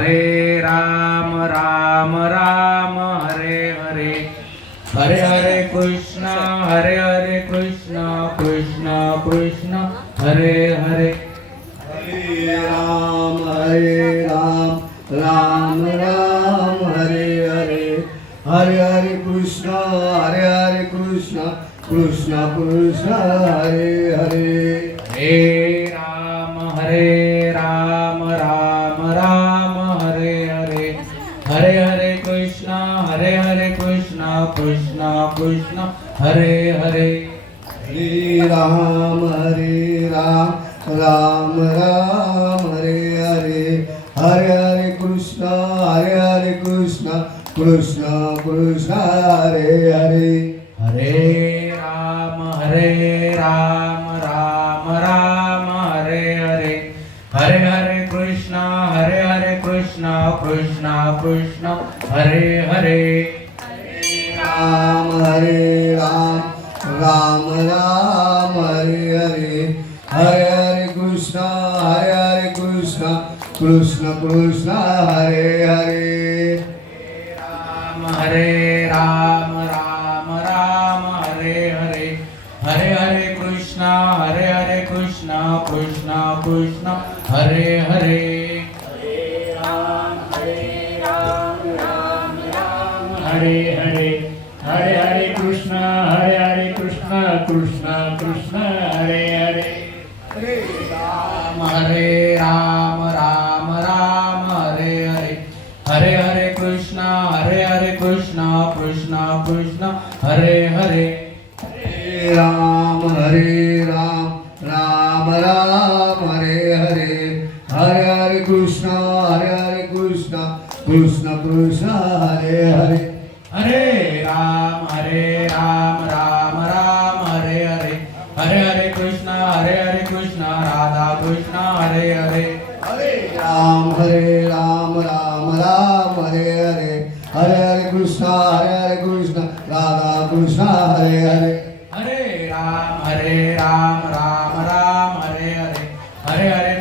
हरे राम राम राम हरे हरे, हरे हरे कृष्ण कृष्ण कृष्ण हरे हरे. हरे राम राम राम हरे हरे, हरे हरे कृष्ण कृष्ण कृष्ण हरे हरे. हरे राम राम राम हरे हरे, हरे हरे कृष्ण कृष्ण कृष्ण हरे हरे. हरे राम राम राम हरे हरे, हरे हरे कृष्ण कृष्ण कृष्ण हरे हरे. हरे राम राम राम हरे हरे, हरे हरे कृष्ण कृष्ण कृष्ण हरे हरे. राम राम राम हरे हरे, हरे हरे कृष्ण कृष्ण कृष्ण हरे हरे. राम राम राम हरे हरे, हरे हरे कृष्ण कृष्ण हरे हरे. हरे हरे, हरे हरे कृष्ण कृष्ण कृष्ण हरे हरे. राम राम राम हरे हरे, हरे हरे कृष्ण कृष्ण कृष्ण हरे हरे. राम राम हरे हरे, हरे हरे कृष्ण कृष्ण कृष्ण हरे हरे. हरे राम राम हरे हरे, हरे हरे कृष्ण राधा कृष्ण हरे हरे. हरे राम राम हरे हरे, हरे हरे कृष्ण राधा कृष्ण हरे हरे. हरे राम राम हरे हरे, हरे हरे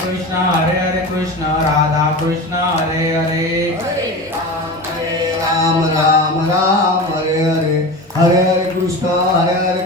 कृष्ण राधा कृष्ण हरे हरे. राम हरे हरे, हरे हरे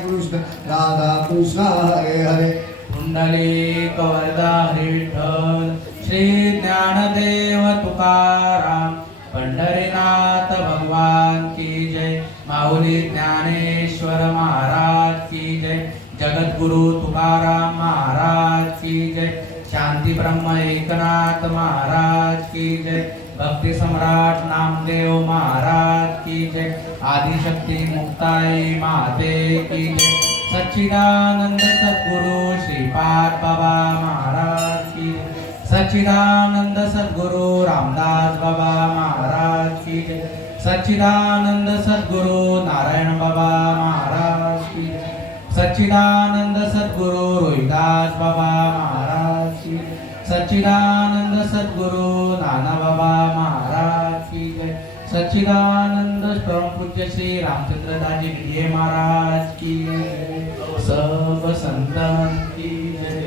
कृष्ण राधा कृष्ण हरे हरे. पुंडलिक वरदा विठ्ठल, श्री ज्ञानदेव तुकाराम, पंढरीनाथ भगवान की जय. माऊली ज्ञानेश्वर महाराज की जय. जगद्गुरु तुकाराम महाराज की जय. शांती ब्रह्म एकनाथ महाराज की जय. भक्ति सम्राट नामदेव महाराज की जय. आदिशक्ती मुक्ताई माते की जय. सच्चिदानंद सद्गुरु श्रीपाद बाबा महाराज की जय. सच्चिदानंद सद्गुरु रामदास बाबा महाराज की जय. सच्चिदानंद सद्गुरु नारायण बाबा महाराज की जय. सच्चिदानंद सद्गुरु रोहिदास बाबा महाराज की जय. सच्चिदानंद सद्गुरु नाना बाबा महाराज की जय. सच्चिदानंद परम पूज्य श्री रामचंद्र दाजी विजय महाराज की जय. सब संतान की जय.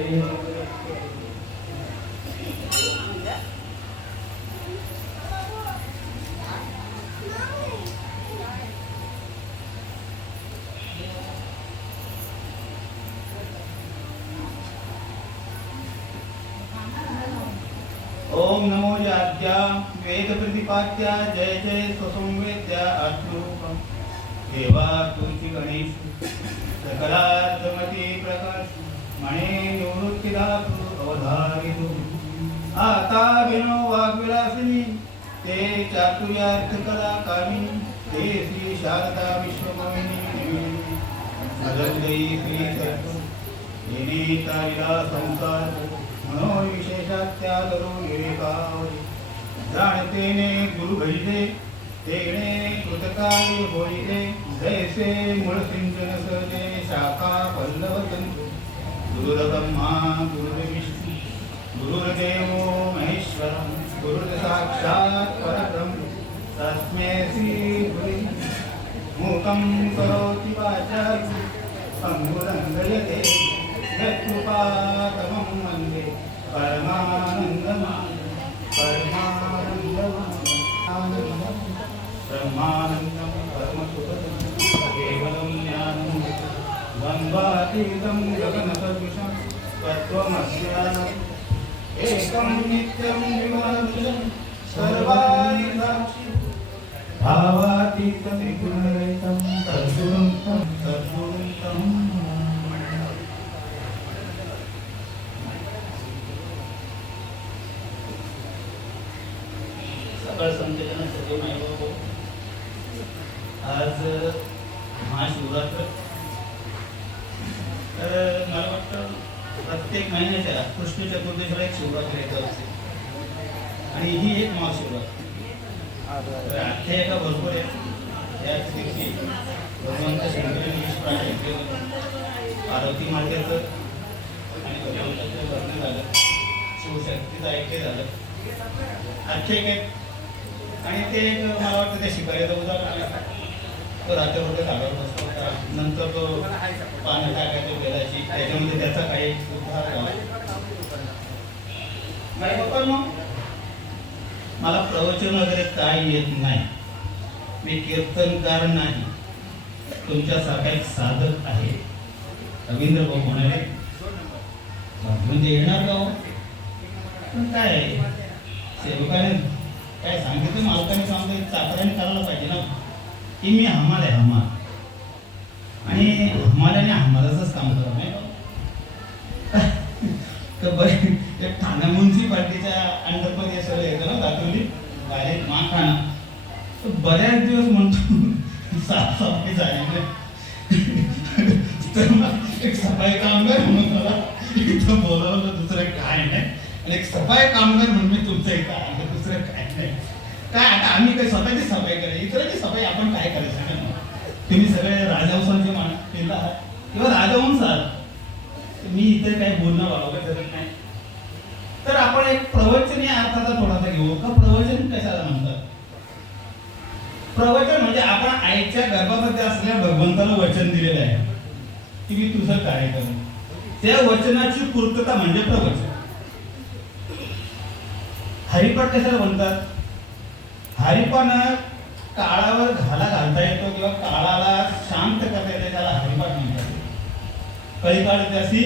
ओम नमो याज्ञा वेद प्रतिपाद्या जय जय स्वसंवेद्या आत्मरूपम देवा तुलसी गणेश सकलार्थमती प्रकाश मणे निवृत्तिदातु अवधारितु आता विनो वाग्विलासिनी ते चातुर्यार्थ कला कामिनी ते श्री शारदा विश्वमोहिनी सदंदयी श्री सत्व निनीता विला संसार मनोविशेषात्यागरो विवेकावरी जाणतेने गुरु भजिते तेणे कृतकार्य होईते जैसे मूळ सिंचन सहजे शाखा पल्लवतंतु गुरुर्ब्रह्मा गुरुर्विष्णु गुरुर्देवो महेश्वर गुरुर्साक्षात् परब्रह्म तस्मै श्री गुरवे मूकं करोति वाचालं संगुरङ्गयते यत्कृपातमं वन्दे परमानन्दमाधवं ब्रह्मानन्दं परमसुखदं केवलं ज्ञानं द्वन्द्वातीतं गगनसदृशं तत्त्वमस्यात् एकं नित्यं विमलं सर्वाणि साक्षी भावातीतं त्रिगुणरहितं सद्गुरुं तं सकाळ संचलन सदैव मायबाप आज महाशिवरात्र तर मला वाटतं प्रत्येक महिन्याच्या कृष्ण चतुर्दशीला एक शिवरात्र येत असते आणि ही एक महाशिवरात्र तर आख्यायिका भरपूर आहे याच दिवशी भगवंत शंकराने पार्वती मातेचं आणि भगवंताचं वर्णन झालं शिवशक्तीचं ऐक्य झालं आख्यायिका आणि ते एक मला वाटतं त्या शिकारीचं उदाहरण आहे तो रात्रभर जागावर बसला होता नंतर तो पानं टाकायचं बेलाची त्याच्यामध्ये त्याचा काही उद्धार झाला नाही बाप्पा मला प्रवचन वगैरे काय येत नाही मी कीर्तनकार नाही तुमच्यासारखा एक साधक आहे रवींद्र भाऊ म्हणाले म्हणजे येणार का हो पण काय सेवकाने काय सांगितलं मालकाने सांगतो चाकऱ्याने करायला पाहिजे ना की मी हमाल आहे हमाल आणि हमाल्याने हमालाचंच काम करत नाही तर बरं ठाणा म्युन्सिपाल्टीच्या अंडरमध्ये सगळं येतं ना दातुली डायरेक्ट माखाणा तर बऱ्याच दिवस म्हणतो साफसफाई झाली नाही तर मग एक सफाई कामगार म्हणून मला इथं बोलावलं दुसरं काय नाही आणि एक सफाई कामगार म्हणून मी तुमचं इथं आलं दुसरं काय नाही काय आता आम्ही काही स्वतःची सफाई करायची इतरांची सफाई आपण काय करायचं तुम्ही सगळे राजवंशांचे माणसं आहात किंवा राजवंश आहात मी इथे काही बोलणं वाढवलं करत नाही तर आपण एक प्रवचन या अर्थाचा थोडासा घेऊ का प्रवचन कशाला म्हणतात प्रवचन म्हणजे आपण आईच्या गर्भामध्ये असलेल्या भगवंताला वचन दिलेलं आहे की मी तुझं कार्य करू त्या वचनाची पूर्तता म्हणजे प्रवचन हरिपाठ कशाला म्हणतात हरिपाठ काळावर घाला घालता येतो किंवा काळाला शांत करता येते त्याला हरिपाठ म्हणतात कळीकाळ त्यासी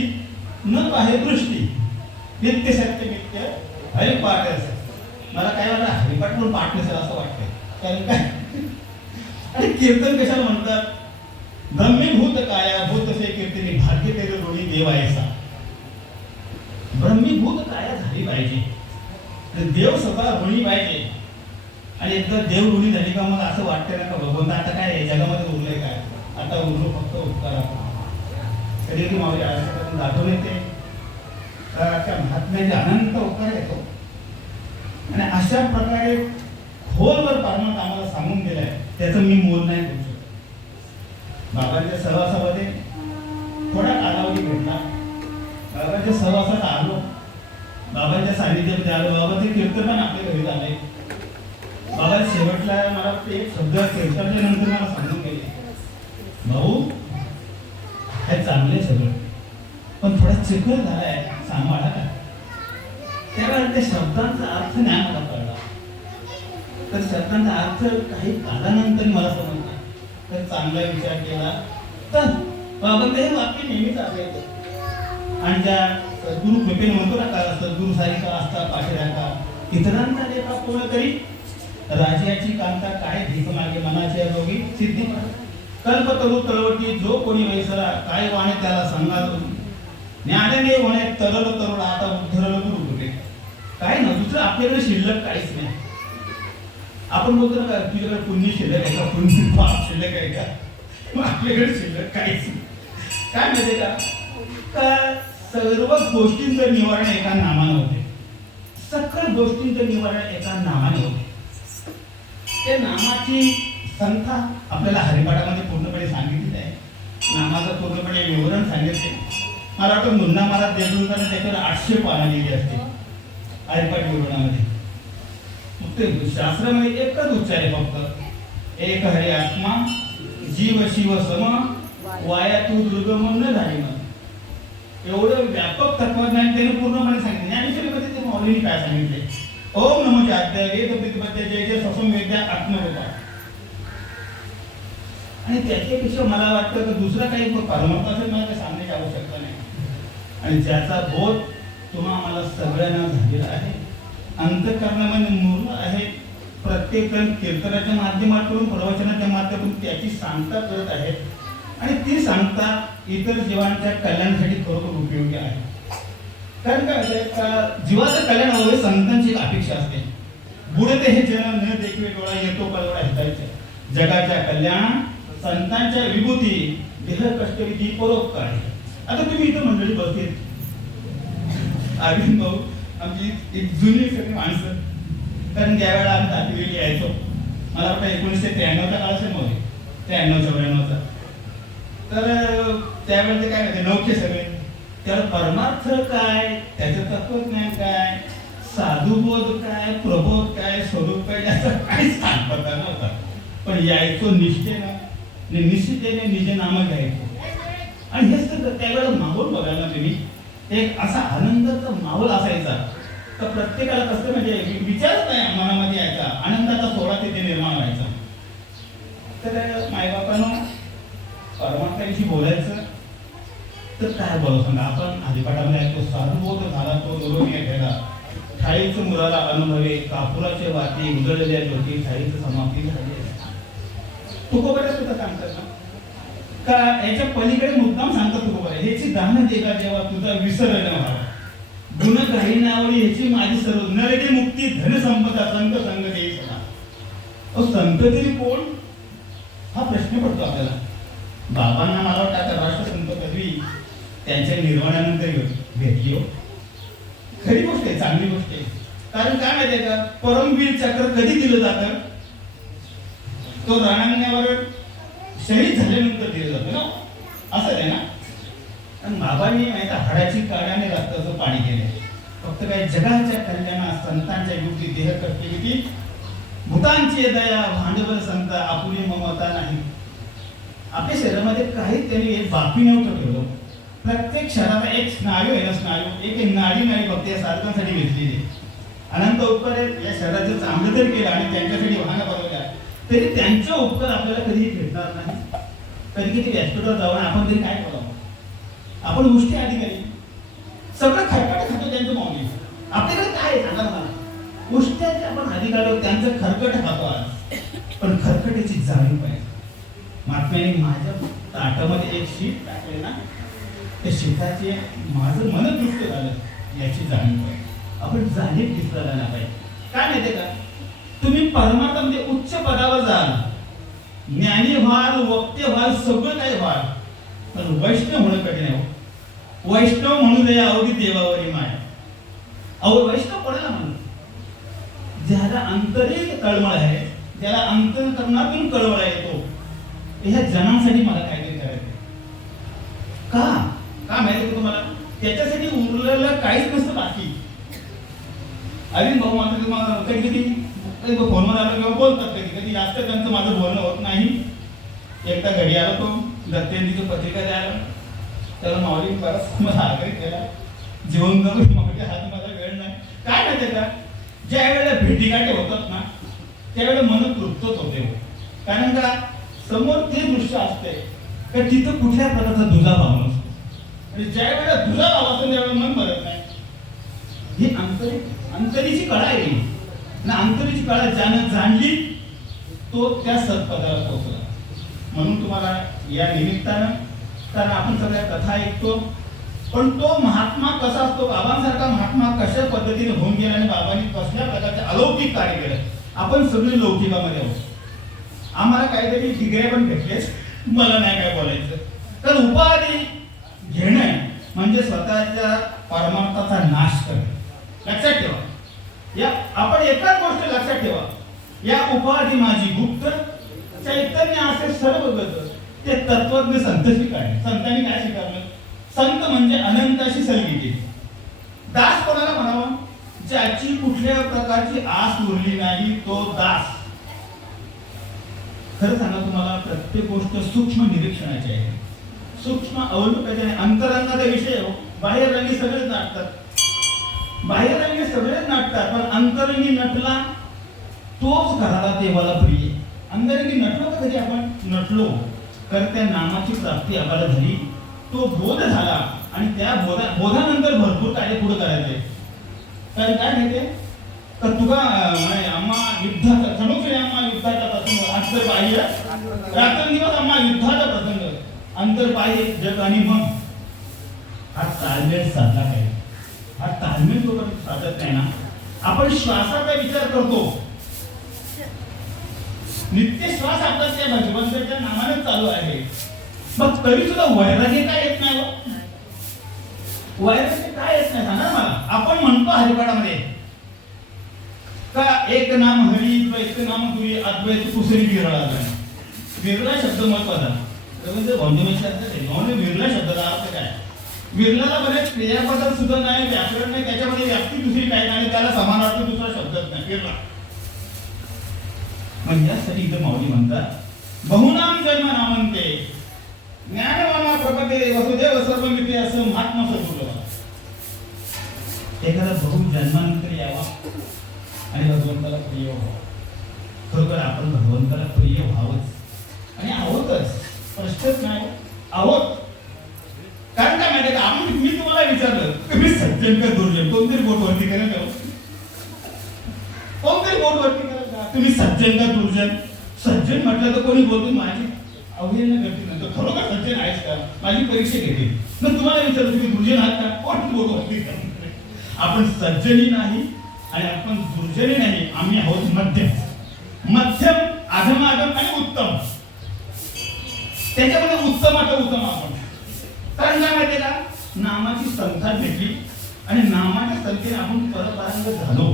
न बाहेर दृष्टी नित्य सत्य नित्य हरिपाठ असेल मला काय वाटतं हरिपाठ म्हणून पाठ नसेल असं वाटतंय कारण काय आणि कीर्तन कशाला म्हणतात ब्रह्मीभूत काया भूत से कीर्तनी भाग्य तेरे रोणी देवायचा ब्रह्मीभूत काया झाली पाहिजे देव स्वतः ऋणी पाहिजे आणि एकदा देव ऋणी झाली का मग असं वाटतं ना का भगवंत आता काय जगामध्ये उरलंय काय आता उरलो फक्त उपकार कधी कधी मावली आळसाकडून दाखवून येते त्या महात्म्याचे अनंत उपकार येतो आणि अशा प्रकारे खोलवर परमात्मा आम्हाला सांगून दिलाय त्याचं मी मोल नाही करू शकत बाबांच्या सहवासामध्ये थोडा कालावधी भेटला बाबांच्या सहवासात आलो बाबांच्या सानिध्यामध्ये आलो बाबा ते कीर्तन पण आपल्या घरी झाले बाबा शेवटला मला ते शब्द कीर्तनाच्या नंतर मला सांगून गेले भाऊ हे चांगले सगळं पण थोडा चिखल झालाय सांभाळा का त्यावेळेला त्या शब्दांचा अर्थ नाही मला कळला तर शब्दांचा अर्थ काही कालानंतर मला समजला तर चांगला विचार केला तर बाबांचं हे वाक्य नेहमीच आठवतं आणि ज्या सद्गुरु कृपेने म्हणतो ना का सद्गुरु सारिका असता पाठीराखा इतरांचा लेखा कोणतरी राजाची कांता काय भीक मागे मनाच्या रोगी सिद्धी कल्पतरू तळवटी जो कोणी वैसरा काय वाणे त्याला सांगा ज्ञानाने म्हणे तरल तरुण आता उद्धरल गुरु कुठे काय ना दुसरं आपल्याकडे शिल्लक काहीच नाही आपण बोलतो ना तुझ्याकडे पुण्य शिल्लक आहे का पुण्य पाप शिल्लक आहे का मग आपल्याकडे शिल्लक काहीच नाही काय माहितीये का सर्व गोष्टींचं निवारण एका नामानं होते सकल गोष्टींचं निवारण एका नामाने होते त्या नामाची संख्या आपल्याला हरिपाठामध्ये पूर्णपणे सांगितलेली आहे नामाचं पूर्णपणे विवरण सांगितले मला वाटतं मुन्ना महाराज देशमुखांना त्याच्यावर 800 पानं लिहिली असते हरिपाठ विवरणामध्ये ते शास्त्रामध्ये एकच उच्चार आहे फक्त एक हरी आत्मा जीव शिव सम वाया तू दुर्गम न झाली एवढं व्यापक तत्वज्ञान त्याने पूर्णपणे सांगितले ज्ञानेश्वरीमध्ये ते मौलीने काय सांगितले ओम नमो जात्या वेद प्रतिपद्य जय जय ससम वेद्या आत्मरूपा. आणि त्याच्यापेक्षा मला वाटतं की दुसरा काही परमार्थ असेल मला ते सांगण्याची आवश्यकता नाही. आणि ज्याचा बोध तुम्हा आम्हाला सगळ्यांना झालेला आहे, अंतःकरणामध्ये मूळ आहे. प्रत्येक जण कीर्तनाच्या माध्यमातून प्रवचनाच्या माध्यमातून त्याची सांगता करत आहे आणि ती सांगता इतर जीवांच्या कल्याणासाठी खरोखर उपयोगी आहे. कारण काय होतंय का जीवाचं कल्याण हवं संतांची अपेक्षा असते. बुडते हे जन न देखवे डोळा येतो कळवळा हितायचे. जगाच्या कल्याण संतांच्या विभूती देह कष्टविधी परोपकार. आता तुम्ही इथं मंडळी बसते अरविंद भाऊ आमची एक जुनी सगळी माणसं. कारण ज्यावेळेला आम्ही दातीवेळी यायचो, मला वाटतं 1993चा काळ असेल मग 93-94चा. तर त्यावेळेला ते काय म्हणते नौके सगळे. त्याला परमार्थ काय, त्याचं तत्वज्ञान काय, साधुबोध काय, प्रबोध काय, स्वरूप काय, याचा काहीच सांगता नव्हता. पण यायचो निष्ठेनं, निश्चितेने निजे नाम घ्यायचो. आणि हे सगळं त्यावेळेला माहोल बघायला तुम्ही एक असा आनंदाचा माहोल असायचा. तर प्रत्येकाला कसं म्हणजे विचारच नाही मनामध्ये यायचा, आनंदाचा सोहळा तिथे निर्माण व्हायचा. तर मायबापानं परमार्थाविषयी बोलायचं तर काय बोलू सांगा. आपण हरिपाठामध्ये ऐकतो साधुबोध झाला तो निरोगी गेला, ठाईचं मुलाला अनुभवे, कापुराचे वाती उजळलेल्या ज्योती, ठाईचं समाप्ती झाली. तुकोबऱ्या सुद्धा सांगतात ना का याच्या पलीकडे मुद्दाम सांगतात तुकोबऱ्या, ह्याची दान देगा जेव्हा तुझा विसर न व्हावा, गुण काही नावडी ह्याची माझी सर्व नरकी मुक्ती धन संपदा संत संग देई सदा. संत तरी कोण हा प्रश्न पडतो आपल्याला. बाबांना मला वाटतं आता राष्ट्रसंत पदवी त्यांच्या निर्वाणानंतर भेटली हो. खरी गोष्ट आहे, चांगली गोष्ट आहे. कारण काय माहितीये का, परमवीर चक्र कधी दिलं जातं, तो रणांगणावर शहीद झाल्यानंतर दिलं जातं ना, असं आहे ना. आणि बाबांनी माहिती हाडाची काढ्याने रक्ताचं पाणी केलंय. फक्त काय जगाच्या कल्याणा संतांच्या युक्ती देह कर्तव्य भूतांची दया भांडवल संत आपुली ममता नाही. आपल्या शरीरामध्ये काही त्यांनी एक बाकी नव्हतं ठेवलं. प्रत्येक शरीराला एक स्नायू आहे ना, स्नायू एक नाडी फक्त या साधकांसाठी घेतलेली. अनंत उपकार या शरीराचं चांगलं जर केलं आणि त्यांच्यासाठी वाहनं बनवल्या तरी त्यांचे उपकार आपल्याला कधीही भेटणार नाही. कधी कधी व्यासपीठावर जाऊन आपण तरी काय बोलावं, आपण गोष्टी अधिकारी सगळं खरकट खातो त्यांचं माऊली. आपल्याकडे काय सांगा मला, गोष्टीचे आपण अधिकारी त्यांचं खरकट खातो आज. पण खरकटीची जाणीव पाहिजे. महात्म्याने माझ्या ताटामध्ये एक शीट टाकले ना, त्या शीटाचे माझं मन दृष्ट झालं याची जाणीव पाहिजे. आपण जाणीव विसरायला नाही पाहिजे. काय माहितीये का, तुम्ही परमार्थामध्ये उच्च पदावर जाल, ज्ञानी व्हाल, वक्ते व्हाल, सगळं काही व्हाल, पण वैष्णव होणं कठीण आहे. वैष्णव म्हणू दे अवघी देवावरी माया. अहो वैष्णव कोणाला म्हणू, ज्याला अंतरिक तळमळ आहे, ज्याला अंतःकरणातून कळवळा येतो. ह्या जनांसाठी मला काहीतरी करायचं. का माहिती तुम्हाला, त्याच्यासाठी उरलेलं काहीच नसतं बाकी. अरविंद भाऊ मात्र तुम्हाला कधी कधी फोनवर आलो किंवा बोलतात, कधी कधी जास्त त्यांचं माझं बोलणं होत नाही. एकदा घरी आलो तो दत्तेंदीची पत्रिका द्यायला, त्याला माऊली बराच मला आग्रह केला, जेवण करून माऊली हात मला वेळ नाही. काय माहितीये का, ज्या वेळेला भेटीगाठी होतात ना त्यावेळेला मन तृप्तच होते. कारण का समोर ते दृश्य असते का तिथं कुठल्या प्रकारचा दुजा भाव नसतो. आणि ज्या वेळेला दुजा भाव असतो त्यावेळेला मन भरत नाही. ही अंतरीची कळा आहे ना. अंतरीची कळा ज्यानं जाणली तो त्या सत्पदाला पोहोचला. म्हणून तुम्हाला या निमित्तानं, कारण आपण सगळ्या कथा ऐकतो, पण तो महात्मा कसा असतो, बाबांसारखा महात्मा कशा पद्धतीने होऊन गेला आणि बाबांनी कसल्या प्रकारचे अलौकिक कार्य केलं. आपण सगळे लौकिकामध्ये आहोत. आम्हाला काहीतरी डिग्र्या पण भेटलेच, मला नाही काय बोलायचं. तर उपाधी घेणं म्हणजे स्वतःच्या परमार्थाचा नाश करणे. लक्षात ठेवा, या आपण एकच गोष्ट लक्षात ठेवा, या उपाधी माझी गुप्त चैतन्य असे सर्व गत ते तत्वज्ञ संत स्वीकारले. संतांनी काय स्वीकारलं, संत म्हणजे अनंताशी सलगिती. दास कोणाला म्हणावा, ज्याची कुठल्या प्रकारची आस उरली नाही तो दास. खरं सांगा तुम्हाला, प्रत्येक गोष्ट सूक्ष्म निरीक्षणाची आहे, सूक्ष्म अवलोकनाची आहे. अंतरंगाचा विषय हो, बाहेर रंगी सगळेच नाटतात, बाहेर रंगी सगळेच नाटतात, पण अंतरंगी नटला तोच घराला देवाला प्रिय. अंतरंगी नटलो का कधी आपण? नटलो तर त्या नामाची प्राप्ती आम्हाला झाली, तो बोध झाला आणि त्या बोधानंतर भरपूर कार्य पुढे करायचंय. कारण काय माहितीये का तुका आम्हा युद्धाचा खरोखर आम्हा युद्धाचा प्रसंग अंतर बाह्य रात्रंदिवस आम्हा युद्धाचा प्रसंग अंतर बाह्य जग आणि मग हा ताळमेळ साधला पाहिजे. हा ताळमेळ जोपर्यंत साधत नाही ना आपण श्वासाचा विचार करतो, नित्य श्वास आपला त्या भगवंताच्या नामाने चालू आहे, मग तरी सुद्धा वैराग्य काय येत नाही. वैराग्य काय येत नाही सांगा मला. आपण म्हणतो हरिपाठामध्ये का एक नाम हरी द्वैत नाम तुरी अद्वैत कुसरी विरळा. विरळा शब्द महत्वाचा. रवींद्र भौंडमेश्वर विरळा शब्दाचा अर्थ काय? विरलाला बरेच क्रियापद सुद्धा नाही, व्याकरण नाही, त्याच्यामध्ये व्याप्ती दुसरी काय नाही, त्याला समानार्थी दुसरा शब्दच नाही. विरला म्हणजे यासाठी इथं माऊली म्हणतात बहुनाम जन्म नामंते ज्ञानवाना प्रपदे वसुदेव सर्वमिती असं महात्मा सद्गुरू. एखादा बहु जन्मानंतर यावा आणि भगवंताला प्रिय व्हावं. खरोखर आपण भगवंताला प्रिय व्हावंच आणि आहोतच, प्रश्नच नाही, आहोत. कारण काय माहिती का आपण मी तुम्हाला विचारलं तुम्ही सज्जन का दुर्जन कोणतरी बोट वरती करेल का? कोणतरी बोट वरती करेल का? तुम्ही सज्जन का दुर्जन? सज्जन म्हटलं तर कोणी बोलतो माझी अवहेलना करते नंतर खरोखर सज्जन आहेस का? माझी परीक्षा घेते. मग तुम्हाला विचारलं तुम्ही दुर्जन आहात का? कोण बोट वरती करेल? आपण सज्जनही नाही आणि आपण दुर्जनही नाही, आम्ही आहोत मध्यम. मध्यम अधम आणि उत्तम. त्याच्यामध्ये उत्तम आपण. कारण काय माहितीये का नामाची संख्या भेटली आणि नामाच्या संख्येने आपण परपारंगत झालो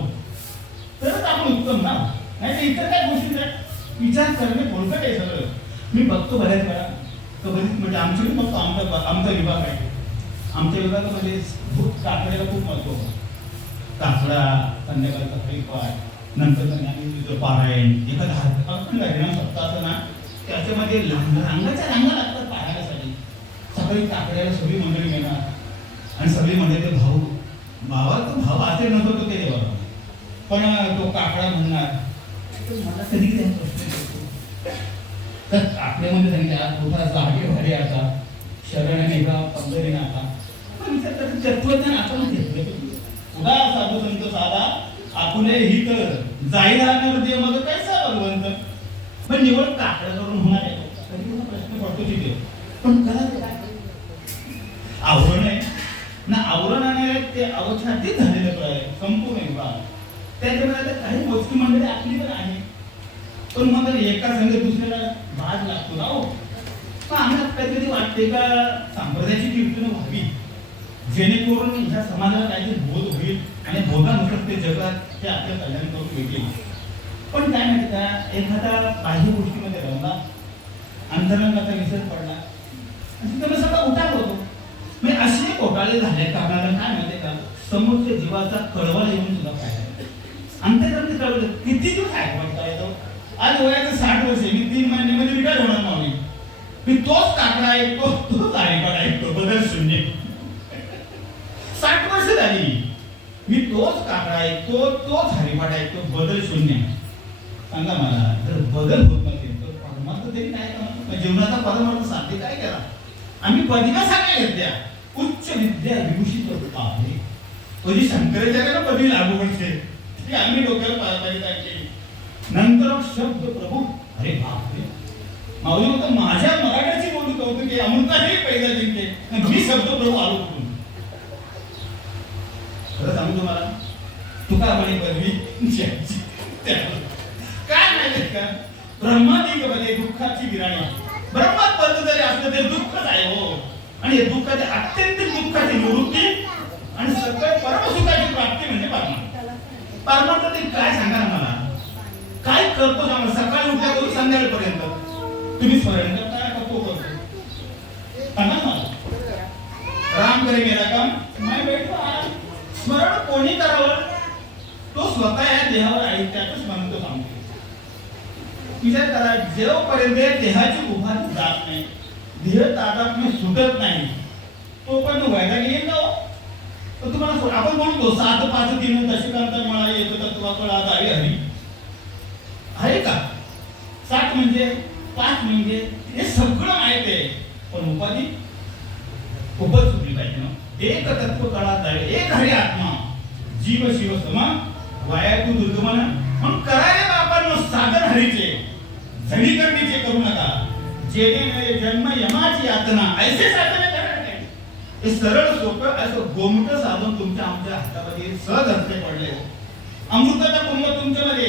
तरच आपण उत्तम ना. नाही तर इतर काय गोष्टी विचार करणे बोलकट आहे सगळं. मी बघतो बऱ्याच वेळा कबड्डीत म्हणजे आमच्याकडे बघतो आमचा विभाग आहे. आमच्या विभागामध्ये काकड्याला खूप महत्व होतं. काकडा संध्याकाळचा हरिपाठ नंतर पारायण एखादा हरिनाम सप्ताह असं ना त्याच्यामध्ये रांगाच्या रांगा लागतात पारायणासाठी. सगळी काकड्याला सगळी मंडळी मिळणार आणि सगळी मंडळी भाऊ भावाचा भाव असेल नव्हतो तो ते देवा पण तो काकडा म्हणणार. मला कधी कधी प्रश्न येतो तर काकड्यामध्ये सांगितलं मोठा आगे भारी आता शरणाने का पंधरीने आता तत्वज्ञान आपण घेतलं. पुढा साधू संत साधा आपुले हित जाईल नृदय मग काय भगवंत. पण निवड काकडा करून होणार आहे तरी मला प्रश्न पडतो तिथे. पण करा आवरण आहे ना, आवरण आणि ते अवच्छादित झालेलं आहे संपूर्ण विभाग. त्याच्यामध्ये काही गोष्टी मंडळी आपली पण आहे पण मग एका संघ दुसऱ्याला भाग लागतो ना. हो पण आम्हाला कधी वाटते का संप्रदायाची कीर्तन व्हावी जेणेकरून ह्या समाजाला काहीतरी बोध होईल आणि बोधानुसार ते जगात ते आपल्या कल्याण करून भेटेल. पण काय माहिती का एखादा बाह्य गोष्टीमध्ये रमला अंतरंगाचा विसर पडला आणि तिथे सगळा उठाव होतो. म्हणजे असे घोटाळे झाल्या कारणाला काय माहिती का समोरच्या जीवाचा कळवळ येऊन सुद्धा काय अंतरंग कळवलं किती दिवस ऐकवायचा येतो. आज वयाचं 60 वर्ष मी 3 महिन्यामध्ये रिटायर होणार मावली. मी तोच काकडा ऐकतो तोच हरिपाठ ऐकतो बदल शून्य. 60 वर्ष झाली मी तोच काकडा ऐकतो तोच हरिपाठ ऐकतो बदल शून्य. सांगा मला जर बदल होत नसेल तर परमार्थ तरी काय करा. जीवनाचा परमार्थ साध्य काय करा. आम्ही पदव्या सगळ्या घेतल्या उच्च विद्या विभूषित आहे म्हणजे शंकराचार्याला पदवी लागू पडते ती आम्ही डोक्याला पारिता केली. नंतर शब्द प्रभू अरे बापरे माऊली होतं माझ्या मराठ्याची बोलू कौतुक आहे अमृताही पहिला जिंकते मी शब्द प्रभू आलो कुठून. खरं सांगू तुम्हाला तुका म्हणे पदवी काय माहिती का ब्रह्मादिक मध्ये दुःखाची गिराणी. ब्रह्मात पद जरी असलं तरी दुःखच आहे हो. आणि दुःखाचे अत्यंत दुःखाची निवृत्ती आणि सगळं परमसुखाची प्राप्ती म्हणजे परमार्थ. परमार्थ ते काय सांगा मला काय करतो सांगा. सकाळी उठल्यापासून संध्याकाळपर्यंत तुम्ही स्मरण करता का तो करतो सांगा मला. राम करे मेरा काम मैं बैठो स्मरण कोणी करावं तो स्वतः या देहावर आहे त्याच स्मरण तो सांगतो. विचार करा जेवपर्यंत देहाची उभारी जात नाही देह तादात्म्य सुटत नाही तो पण व्हायला येईल ना. तर तुम्हाला आपण बोलतो 7 5 3 दशकांचा मला येतो तत्व स्वतःला दावी हरी आहे का? 7 म्हणजे 5 म्हणजे हे सगळं माहित आहे, पण उपाधी खूपच चुकली पाहिजे ना. एक तत्व कळा जाईल, एक हरी आत्मा, जीव शिव समा वाया तू दुर्गमन. म्हणून करायला आपण साधन हरीचे, झणी करणीचे करू नका. जेणे जन्म यमाची यातना ऐसे साधन करा. हे सरळ सोपं असं गोमट साधन तुमच्या आमच्या हातामध्ये सहज हस्ते पडले. अमृताचा कुंभ तुमच्यामध्ये,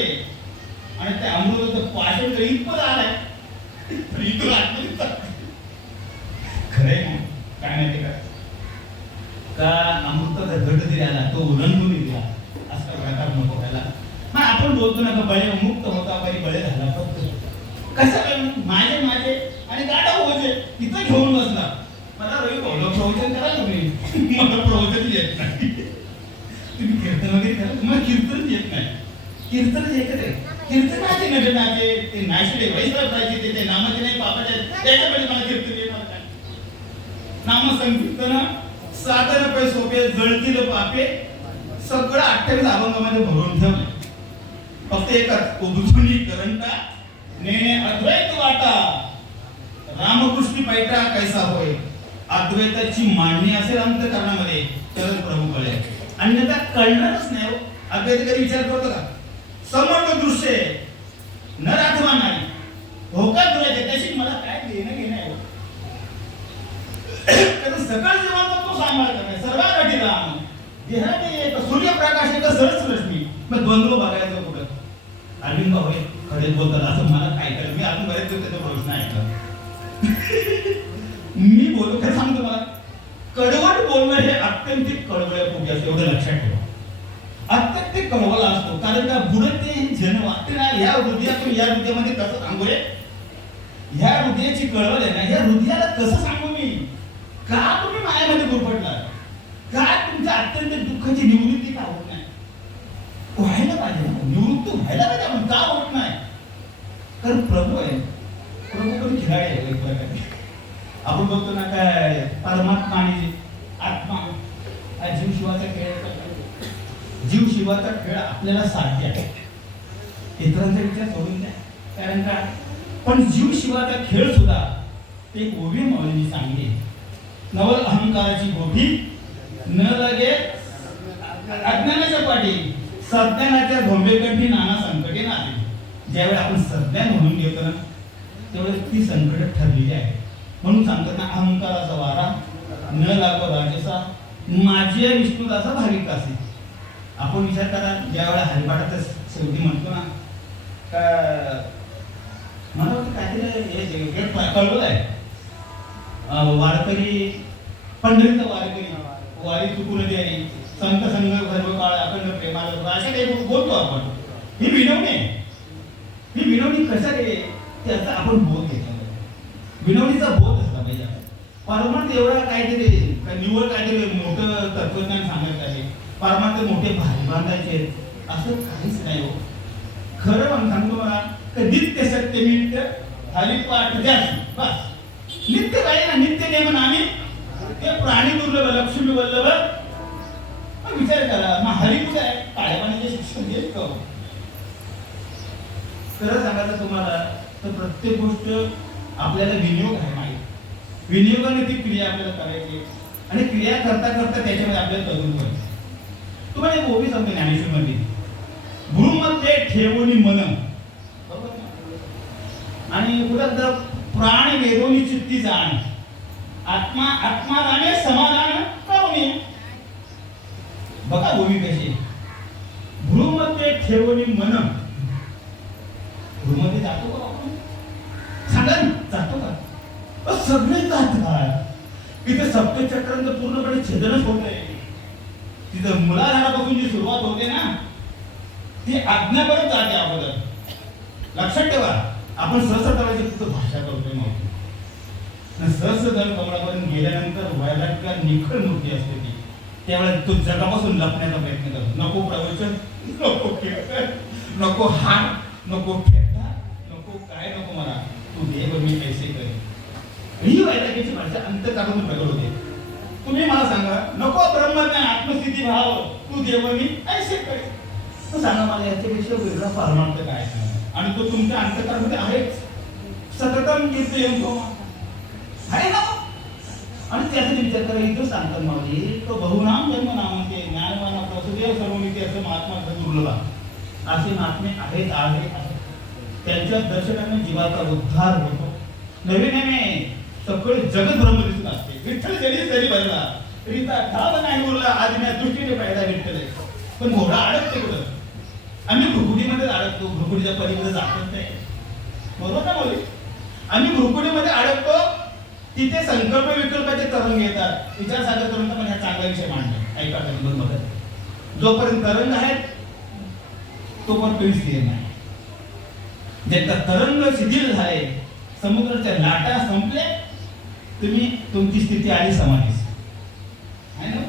आणि त्या अमृताचं पाषण तर इथपर्यंत आलाय, तर इथून आतमध्ये खरंय मग काय माहिती का अमृताचा घट जरी आला तो उल्लंघून दिला असं प्रकार नको व्हायला. मग आपण बोलतो ना का बळे मुक्त होता बरी बळे झाला. फक्त कसं माझे माझे आणि गाडा होते तिथं घेऊन बसला. मला रवी बोललो प्रवचन करा तुम्ही, मला प्रवचन येत नाही. तुम्ही कीर्तन वगैरे करा, तुम्हाला कीर्तन येत नाही. कीर्तन एकच आहे, कीर्तनाचे नटनाचे ते नाचले वैष्णवाचे ते नामाचे नाही पापाचे, त्याच्याकडे मला कीर्तन येणार काय? नामसंकीर्तन साधन पै सोपे जळतील पापे सगळं 28 अभंगामध्ये भरून ठेवले. फक्त एकच उदुनी करंटा नेणे अद्वैत वाटा रामकृष्ण पैठा कैसा होय. अद्वैताची मांडणी असेल अंतःकरणामध्ये तरच प्रभू कळेल, अन्यथा कळणारच नाही. अद्वैत कधी विचार करतो का? समर्थ दृश्य नर अथवा नाही धोका दुरायचे त्याशी मला काय देणं घेणं आहे. सकळ जीवनाचा तो सांभाळ करणे सर्वात कठीण राम देहाने सूर्यप्रकाश एक सरस रश्मी. मग द्वंद्व बघायचं कुठं? अरविंद भाऊ खडे बोलतात असं मला काय करायचं? मी अजून बरेच दिवस त्याचा प्रश्न ऐकला. मी बोलतो खरं सांगतो, मला कडवट बोलणं हे अत्यंत कळवळ्यापोटी असतं, एवढं लक्षात ठेवा. अत्यंत कळवळा असतो, कारण का पुढे ते जन वाटते ना या हृदयातून या हृदयामध्ये कसं सांगू रे? ह्या हृदयाची कळवळ आहे ना, ह्या हृदयाला कसं सांगू मी? का तुम्ही मायामध्ये गुरफटला? का तुमच्या अत्यंत दुःखाची निवृत्ती का होत नाही? व्हायला पाहिजे ना, निवृत्ती व्हायला पाहिजे. आपण का होत नाही? कारण प्रभू आहे, प्रभू पण खिलाडी आहे एक प्रकारे. आपण बघतो ना काय परमात्मा आणि आत्मा हा जीव शिवाचा खेळ. जीव शिवाचा खेळ आपल्याला साध्य आहे, इतरांचा विचार सोडून द्या. कारण का पण जीव शिवाचा खेळ सुद्धा ते ओवी माऊलींनी सांगले. नवल अहंकाराची गोठी न लगे अज्ञानाच्या पाठी सज्ञानाच्या धोंबेकंठी नाना संकटे नाते. ज्यावेळी आपण सज्ञान म्हणून घेतो ना त्यावेळेस ती संकट ठरलेली आहे. म्हणून सांगतात ना अहंकाराचा वारा न लागो राजसा माझे विष्णुदासा भाविक असे. आपण विचार करा ज्यावेळेला हरिपाठाचं शेवटी म्हणतो ना का मला वाटतं काहीतरी कळवलं आहे वारकरी पंढरीचा वारकरी वारी चुकून द्यारी संत संघ सर्व काळ अखंड प्रेमाला अशा काही बोलतो आपण. ही विनवणी ही विनवणी कशा रे त्याचा आपण बोध घेतला. विनवणीचा बोध असला पाहिजे. परमार्थ एवढा काहीतरी निवड काहीतरी मोठं तत्वज्ञान सांगत आहे, परमार्थ मोठे भारी बांधायचे असं काहीच नाही हो. खरं म्हणून सांगतो मला नित्य सत्य नित्य हरिपाठ द्यास बस. नित्य काय ना नित्य नेमन आम्ही ते प्राणी दुर्लभ लक्ष्मी वल्लभ. विचार करा मग हरी कुठे आहे? काळ्या पाण्याचे शिक्षण देत का? खरं सांगायचं तुम्हाला तर प्रत्येक गोष्ट आपल्याला विनियोग आहे माहिती. विनियोगाने ती क्रिया आपल्याला करायची आणि क्रिया करता करता त्याच्यामध्ये आपल्याला तरुण करायचं. तुम्हाला एक ओवी सांगतो ज्ञानेश्वर मध्ये गुरुमध्ये ठेवणी मन आणि कुठं प्राण वेदोनी चित्ती जाण आत्मा आत्मा जाणे समाधान करून. बघा ओवी कशी गुरुमध्ये ठेवणी मन. गुरुमध्ये जातो का आपण? सांगा जातो का? सगळे जातात. इथे सप्तचक्रांचं पूर्णपणे छेदनच होत आहे. तिथं मुलाधारापासून जी सुरुवात होते ना ती आज्ञापर्यंत जाते अगोदर. लक्षात ठेवा आपण सहस्त्रतळाची फक्त भाषा करतोय नव्हती. सहस्त्रतळ कमळापर्यंत गेल्यानंतर वैराग्य निखळ मूर्ती असते ती. त्यावेळेस तो जगापासून लपण्याचा प्रयत्न करतो. नको प्रवचन, नको कीर्तन, नको हार, नको फेटा, नको काय नको मला. तू देव मी कैसे करे. ही वैराग्याची भाषा अंतःकरणातून प्रगट होते. तुम्ही मला सांगा नको ब्रह्मज्ञान आत्मस्थिती भाव तू देव मी कैसे करे. सांगा मला याच्यापेक्षा वेगळा परमार्थ काय आहे? आणि तो तुमच्या अंतःकरणामध्ये आहेच. सततम कीर्तयं आहे ना. आणि त्यासाठी विचार करा, इथं सांगतात माऊली, तो बहुनाम जन्म नामांते ज्ञानवान वसुदेव सर्वमिती असं महात्मा दुर्लभ असे महात्मे आहेत आहेत. त्यांच्या दर्शनाने जीवाचा उद्धार होतो. नवे नवे सगळे जगत ब्रह्म दिसत असते. विठ्ठल जरी तरी भरला रीता ठाव नाही उरला आदिन्या दृष्टीने पाहिला विठ्ठल आहे. पण घोडा अडकते कुठं? आम्ही भ्रुकुटीमध्ये अडकतो, भ्रुकुटीच्या पलीकडे जातच नाही. बरोबर ना बोले? आम्ही भ्रुकुटीमध्ये अडकतो, तिथे संकल्प विकल्पाचे तरंग येतात. विचार सादर करून पण हा चांगला विषय मांडला. ऐका बघत जोपर्यंत तरंग आहेत तोपर्यंत पिढी स्थिर नाही. ज्याचा तरंग शिथिल झाले, समुद्राच्या लाटा संपले, तुमची स्थिती आली समाधीस. आहे ना?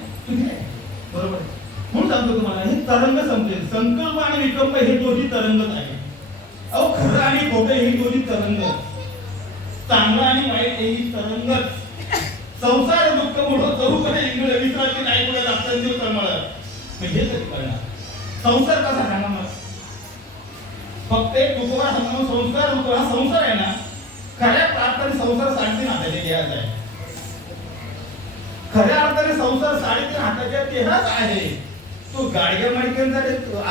बरोबर. म्हणून सांगतो तुम्हाला, हे तरंग संपले. संकल्प आणि विकल्प हे दोन्ही तरंगच आहे. अहो, खरं आणि खोटं हे दोन्ही तरंग, चांगलं आणि वाईट हेही तरंगच. संसार दुःख मोठं करू कडे इंगळ विसरायचे नाही पुढे लागतात जीव तळमळत. हे कधी कळणार? संसार कसा सांगा मला? फक्त एक तुकोबा सांगतो, संस्कार होतो. हा संसार आहे ना, खऱ्या अर्थाने संसार 3.5 हाताच्या देहाचा आहे. खऱ्या अर्थाने संसार 3.5 हाताच्या देहाच आहे. तो गाडग्या माडक्यांचा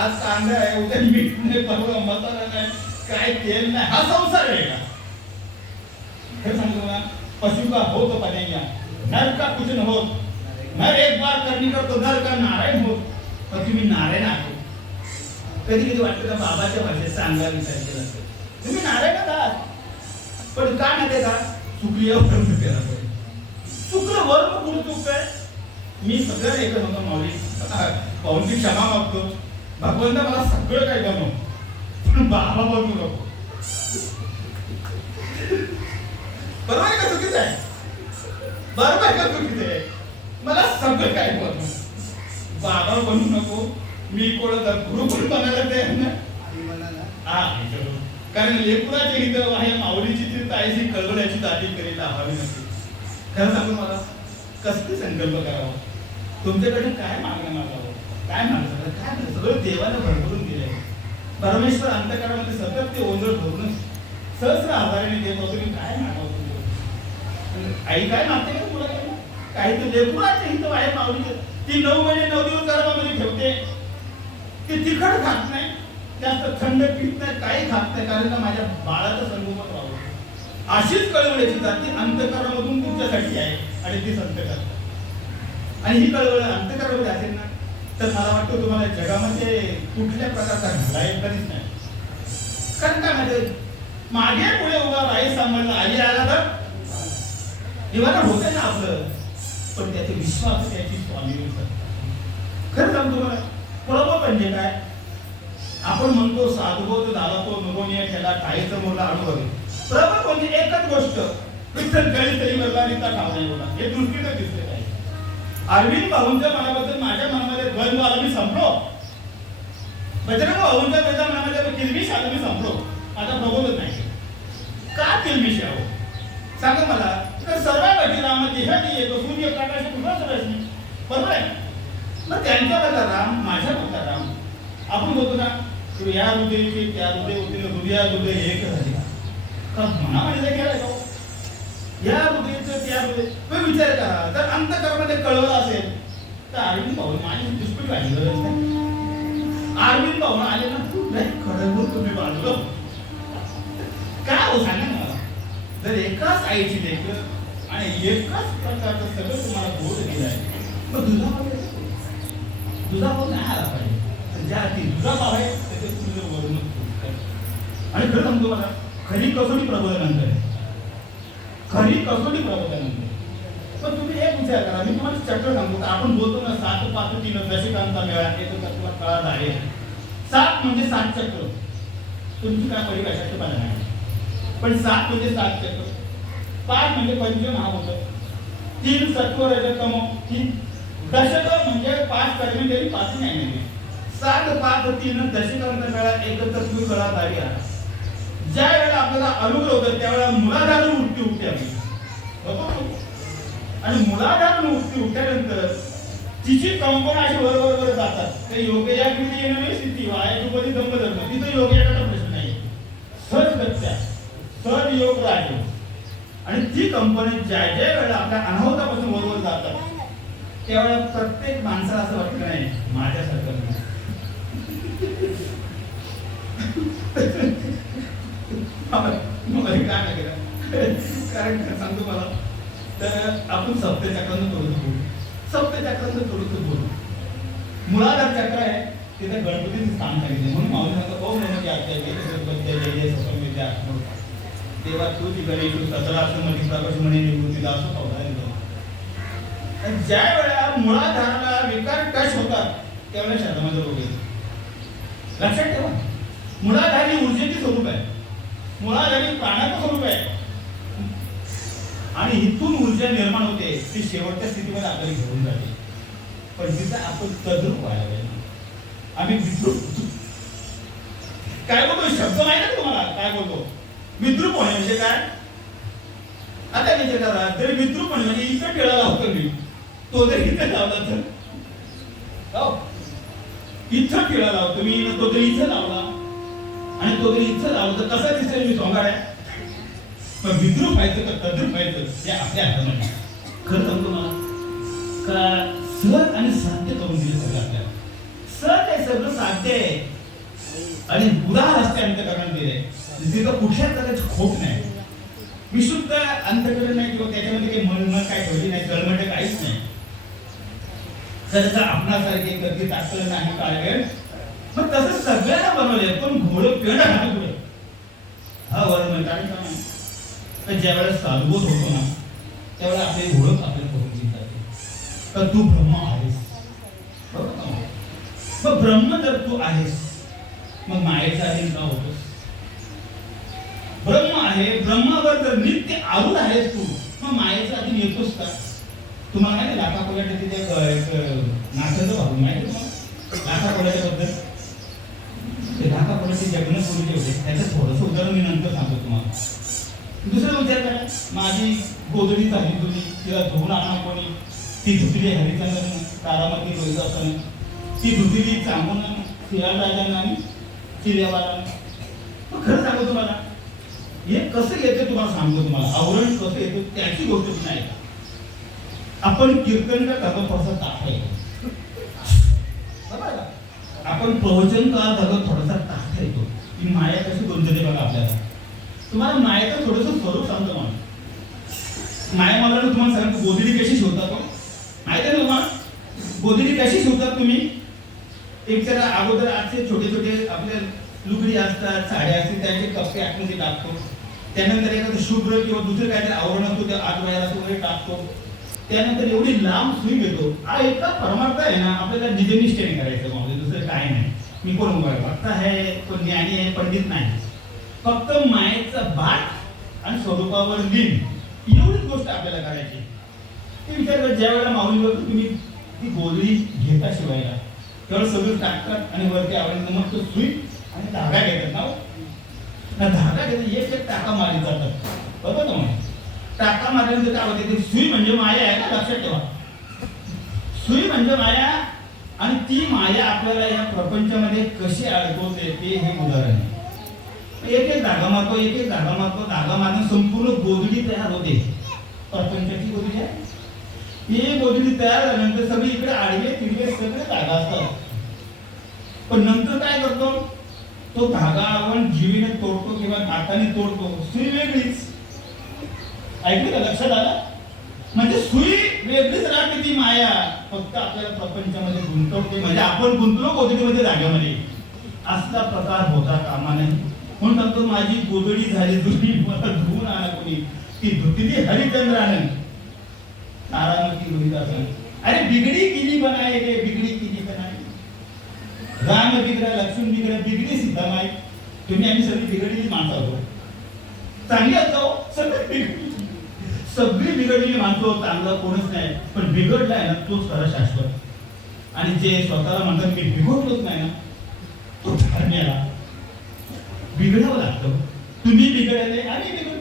आज कांदा आहे, उद्या मीठ नाही, परवा मसाला नाही, काय तेल नाही, हा संसार आहे का? हे सांगतो ना, पशु का हो तो पनेगा, नर का कुछ न हो, नर एक बार करनी कर तो नर का नारायण हो. पण तुम्ही नारायण आहात. कधी कधी वाटतं का बाबाच्या भाषेत चांगला विचार केला असेल, तुम्ही नारायण आहात. पण का माहिती का? चुकली चुकलं वर पुढे चूक आहे. मी सगळं ऐकत होतो माऊली, पाहूनची क्षमा मागतो. भगवंता मला सगळं काय बनव, पण बाबा बनवू नको. बरोबर आहे का? चुकीचं आहे. बरोबर आहे का? चुकीचं आहे. मला सगळं काय बनव, बाबा बनू नको. मी कोणाचा गुरु पण बनायला तयार ना. हा, कारण लेकुराच्या इथं आहे माऊलीची ती ताईची कळवण्याची दाटी करीला हवी नसते. खरं सांगू मला, कसले संकल्प करावा, तुमच्याकडे काय मागणं मागावं, काय मागणं, काय सगळं देवाला भरभरून दिलंय. परमेश्वर अंतःकरणामध्ये सतत ते ओझर धरूनच सहस्र आजाराने देत होतो. काय मागावं तुम्ही? आई काय मागते का तुला? काही तर लेकुराच्या इथं आहे माऊलीचे, ती 9 महिने 9 दिवस गर्भामध्ये ठेवते. ते तिखट खात नाही, जास्त थंड पित नाही, काही खात नाही, कारण का माझ्या बाळाचं संगोपन व्हावं. अशीच कळवळ्याची जाती अंतःकरणामधून तुमच्यासाठी आहे. आणि ती संत करतात. आणि ही कळवळ अंतःकरणामध्ये असेल ना, तर मला वाटतं तुम्हाला जगामध्ये कुठल्या प्रकारचा घडाय कधीच नाही. कारण काय म्हणजे मागे पुढे उभा राही सांभाळला आई आला तर दिवाना होते ना आपलं, पण त्याचे विश्वास त्याची स्वामी. खरं सांगतो मला, प्रबोध म्हणजे काय? आपण म्हणतो साधुबोध झाला तो नुरोनिया केला काहीचं मोला अनुभव. प्रबोध म्हणजे एकच गोष्ट, विठ्ठल गळी तरी वरला रीता ठाव नाही बोला, हे दृष्टीनं दिसले पाहिजे. अरविंद भाऊंच्या मनाबद्दल माझ्या मनामध्ये द्वंद्व आला, मी संपलो. बजरंग भाऊंच्या वेळेला मनामध्ये किलबिश आलं, मी संपलो. आता प्रबोधच नाही. का किलबिश यावं सांगा मला? तर सर्वांसाठी रामाची ह्याची येतो सूर्य प्रकाश कुठलाच रश्मी. बरोबर आहे. मग त्यांच्या बद्दल राम, माझ्या बद्दल राम. आपण बोलतो ना, या हृदयाची त्या हृदय होते, हृदया हृदय एक झाले का मनामध्ये केलं का? या हृदयाचं त्या हृदय. मग विचार करा, जर अंतःकरणामध्ये कळवलं असेल तर अरविंद भाऊ माझी दुष्पटी व्हायची गरज नाही. अरविंद भाऊ आले ना, खडकून तुम्ही बाजूला काय हो सांगा ना मला. जर एकाच आईची लेकर आणि एकाच प्रकारचं सगळं तुम्हाला बोध दिलं आहे, मग दुधा भाऊ नाही आला पाहिजे. ज्या दुधा भाव आहे त्याचे तुम्ही वरून. आणि खरं सांगतो मला, खरी कसोटी प्रबोधनानंतर आहे. खरी कसोटी प्रबोधनानंतर. पण तुम्ही एक विचार करा, मी तुम्हाला चक्र सांगतो. आपण बोलतो ना 7 पातळीनं दशकांचा मेळा, हे तर तुला कळत आहे. 7 म्हणजे 7 चक्र. तुमची काय परिभाषा ते मला नाही, पण 7 म्हणजे 7 चक्र. 5 म्हणजे पंचमहाभूत, 3 सत्व रजतम, 3 दशक म्हणजे 5 कर्मी तरी 5 नाही. 7 5 3 दशकांचा मेळा एकत्र तुम्ही कळा दारी आहे. ज्या वेळेला आपल्याला अनुग्रह होतं त्यावेळेला मुलाधारून उठती उठते आपली. आणि मुलाधारून उठती उठल्यानंतर तिची कंपन अशी बरोबर जातात. ते योग्य या कृती येणं नाही, स्थिती वाया उपदी धम्मधर्म तिथं योग याचा प्रश्न नाही. सज गत्या सज योग राजयोग आणि ती कंपनी ज्या ज्या वेळेला आपल्या अनाहुतापासून वरवर जातात त्यावेळेला प्रत्येक माणसाला असं वाटतं नाही माझ्यासारखं नाही. काय नाही केलं कारण सांगतो मला तर आपण सप्तचक्रांना थोडंसं बोलू. सप्तचक्रांना थोडंसं बोलू. मुळाधार चक्र आहे तिथे गणपतीचं स्थान सांगितलं म्हणून माऊली सांगतो ओम नमो तेव्हा तू ती गणेश सतराक्षमध्ये प्रकाश म्हणे निवृत्तीला असं पावला. ज्या वेळेला मुळाधाराला विकार टच होतात त्यावेळेला शरीरामध्ये रोग येतो. लक्षात ठेवा मुळाधार ही ऊर्जेचे स्वरूप आहे. मुळाधार ही प्राणाचं स्वरूप आहे आणि इथून ऊर्जा निर्माण होते ती शेवटच्या स्थितीमध्ये आपल्याला घेऊन जाते. पण तिथं आपण तद्रूप व्हायला पाहिजे. आम्ही विद्रूप काय बोलतो शब्द नाही ना तुम्हाला काय बोलतो विद्रूप होणे म्हणजे काय. आता विचार करा जरी विद्रूप होणे म्हणजे इथं टिळा लावतो मी तो जर इथं लावला तर इथं टिळा लावतो मी तो जर इथं लावला आणि तो जर इथं लावला तर कसा दिसेल मी सोंगाड आहे. पण विद्रूप व्हायचं का तद्रूप व्हायचं ते आपल्या हातामध्ये. खरं सांगतो मला का सहज आणि साध्य करून दिलं सगळं आपल्याला. सहज आहे सगळं साध्य आहे आणि उदार असते अंतकरण दिले तिथं कुठल्याच प्रकारची खोट नाही. विशुद्ध अंतकरण नाही किंवा त्याच्यामध्ये काही मन काय ठेवली नाही गळमट काहीच नाही. तर आपणासारखे कधी टाकलं नाही काळवेळ मग तसं सगळ्यांना बनवले पण घोडं पेढा घालू पुढे हा वर्णन कारण तर ज्या वेळेस साधूभूत होतो ना त्यावेळेला आपले घोडं आपल्याला करून दिसतात तर तू ब्रह्म आहेस. बरोबर मग ब्रह्म जर तू आहेस मग मायेचा अधीन का होतोस. ब्रह्म आहे ब्रह्मावर जर नित्य आरूढ आहेस तू मग मायेचा अधीन येतोस का. तुम्हाला नाही लाखा कोल्याच्या तिथे नाचाचं भागून माहिती तुम्हाला लाखा कोल्याच्याबद्दल ते लाखा कोल्याचे जगणं पूर्वीचे होते त्याचं थोडंसं उदाहरण मी नंतर सांगतो तुम्हाला. दुसरा विचार करा माझी गोदडी झाली तुझी तिला धुवून आणा कोणी ती धुतली हरिचंद्रन तारामती रोहित असताना ती धुतली चांगून शिराज राजांना आणि चिऱ्यावाला. मग खरं सांगू तुम्हाला हे कसं येतं तुम्हाला सांगतो तुम्हाला आवरण कसं येतं त्याची गोष्ट नाही. आपण कीर्तन करतो थोडासा ताप येतो आपण प्रवचन करतो थोडासा ताप येतो. ही माया कशी गुंतते बघा आपल्याला. तुम्हाला मायेचं थोडंसं स्वरूप सांगतो मला. माया मला तुम्हाला सांगतो गोधडी कशी शिवतात माहिती आहे तुम्हाला गोधडी कशी शिवतात तुम्ही. एक तर अगोदर आजचे छोटे छोटे आपल्या लुगडी असतात साड्या असतात त्यांचे कप्पे आतमध्ये टाकतो. त्यानंतर एखादं शुभ्र किंवा दुसरं काहीतरी आवरण असतो त्या आत वयाला वगैरे टाकतो. त्यानंतर एवढी लांब सुई घेतो. हा एका परमार्थ आहे ना आपल्याला निजनिष्ठेने करायचं म्हणजे दुसरं काय नाही. मी कोण भक्त आहे कोण ज्ञानी आहे पंडित नाही. फक्त मायेचा भाट आणि स्वरूपावर लीन एवढीच गोष्ट आपल्याला करायची. ते विचार कर ज्या वेळेला माऊलीवर तुम्ही ती गोधडी घेता शिवायला तेवढं सगळं टाकतात आणि वरती आवडीनं मग तो सुई आणि धागा घेतात ना धागा घेतात एक एक टाका मारली जातात. बरोबर ना मग टाका मारल्यानंतर काय होते ते सुई म्हणजे माया आहे ना लक्षात ठेवा. सुई म्हणजे माया आणि ती माया आपल्याला या प्रपंचामध्ये कशी अडकवते ते हे उदाहरण आहे. एक एक धागा मारतो एक एक धागा मारतो धागा मारून संपूर्ण गोधडी तयार होते. प्रपंचाची गोधडी आहे. ही गोधडी तयार झाल्यानंतर सगळी इकडे आडवे तिडवे सगळे धागा असतात. पण नंतर काय करतो तो धागा आपण जीवीने तोडतो किंवा हाताने तोडतो. सुई वेगळीच ऐकलं का लक्षात आलं. म्हणजे सुई वेगळीच राहते ती माया फक्त आपल्याला प्रपंचामध्ये गुंतवते म्हणजे आपण गुंतलो गोधडीमध्ये धाग्यामध्ये. असला प्रकार होता कामा नाही. म्हणून सांगतो माझी गोधडी झाली जुनी मला धुवून आणा कोणी ती धुतली हरिचंद्रानं तारामती रोहित असं. अरे बिगडी केली बनाए रे बिगडी केली बनाए राम बिगडा लक्ष्मण बिगडा बिगडी सीतामाई. तुम्ही आम्ही सगळी बिघडलेली माणसं आहोत. चांगली असतो सगळी बिघडलेली माणसं चांगलं कोणच नाही. पण बिघडलाय ना तोच खरा शाश्वत. आणि जे स्वतःला म्हणतात मी बिघडलोच नाही ना तो धर्म्याला बिघडावं लागतं. तुम्ही बिघडले आणि बिघड.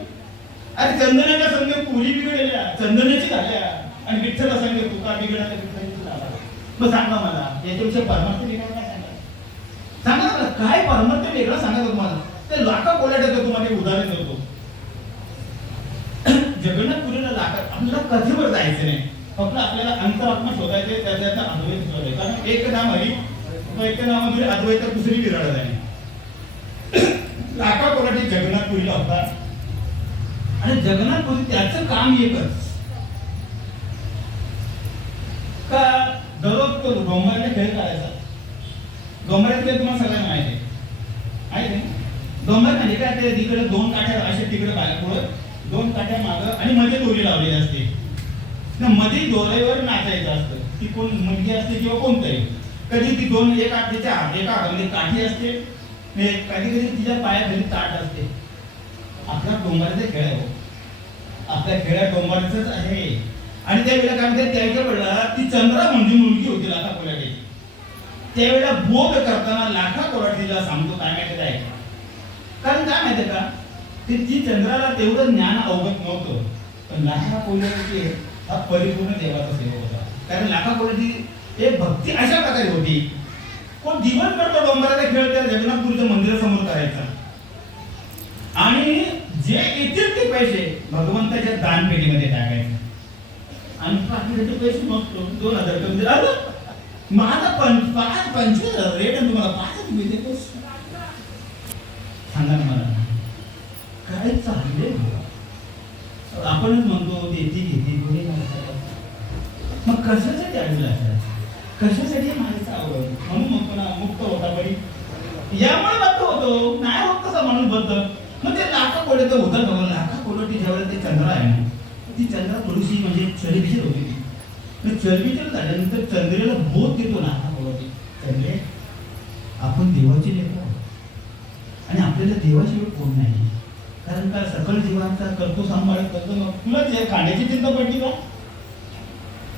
अरे चंदनाच्या संघ पुरी बिघडलेल्या चंदनाची झाल्या आणि विठ्ठला संघ तुका बिघडला विठ्ठलाची झाला. मग सांगा मला याच्याविषयी परमार्थ बिघडला सांगा सांगा मला काय परमात्मा वेगळं सांगायचं तुम्हाला. ते लाखा कोलाट्याचं तुम्हाला एक उदाहरण देतो. जगन्नाथपुरीला लाखात आपल्याला कधीवर जायचं नाही, फक्त आपल्याला अंतरात्मा शोधायचे, त्याचा अद्वैत शोधायचे. कारण एक नाम हरी, एक नामामध्ये अद्वैत, दुसरी विराड झाली. लाखा कोलाटी जगन्नाथपुरीला होता आणि जगन्नाथपुरी त्याचं काम एकच का दररोज तो डोंगराला खेळ करायचा. डोंगरातले तुम्हाला सगळ्यांना माहिती आहे. डोंगर म्हणजे काय, ते तिकडे दोन काठ्या असे तिकडे पुढे दोन काठ्या मागं आणि मध्ये दोरी लावलेली असते. मध्ये दोऱ्यावर नाचायचं असतं. ती कोण मुलगी असते किंवा कोणतरी, कधी ती दोन एका हातामध्ये काठी असते, कधी कधी तिच्या पायाखाली ताट असते. आपला डोंगराचा खेळ आहे, आपल्या खेळात डोंगराचंच आहे. आणि त्यावेळेला काय म्हणतात, त्याच्या वेळेला ती चंद्रा म्हणजे मुलगी होती लाखा कोलाटी. त्यावेळेला भोग करताना लाखा कोलाटीला सांगतो काय माहिती आहे, कारण काय माहितीये का, ती चंद्राला तेवढं ज्ञान अवगत नव्हतं. पण लाखा कोलाटी हा परिपूर्ण देवाचा सेवक होता. कारण लाखा कोलाटी एक भक्ती अशा प्रकारे होती, कोण दिवसभर तो डोंगराचा खेळ त्या जगन्नाथपुरीच्या मंदिरासमोर करायचा आणि जे येतील ते पैसे भगवंताच्या दानपेटीमध्ये टाकायचे. आणि बाकीचे पैसे नसतो 2000 कमी दिला, माझा 25,000 रेट आहे, तुम्हाला 5,000 मिळते. सांगा मला काय चालले. आपणच म्हणतो देती घेते, मग कशासाठी आलेला कशासाठी माणसाचं आवड, म्हणून म्हणतो ना मुक्त होता बरी, यामुळे बद्ध होतो. नाही होत कसा माणूस बद्ध. मग ते लाखा कोलाटी होता बघा. लाखा कोलाटी ज्यावेळेला ते चंद्र आहे ना, ती चंद्रा थोडीशी म्हणजे चरबीची होती ती. चरबीची झाल्यानंतर चंद्रेला बोध देतो लाखा कोलाटी, चंद्रे आपण देवाची लेकरं आणि आपल्याला देवाशिवाय कोण नाही. कारण का सकल जीवांचा करतो सांभाळ करतो. मग तुला ते खाण्याची चिंता पडली का.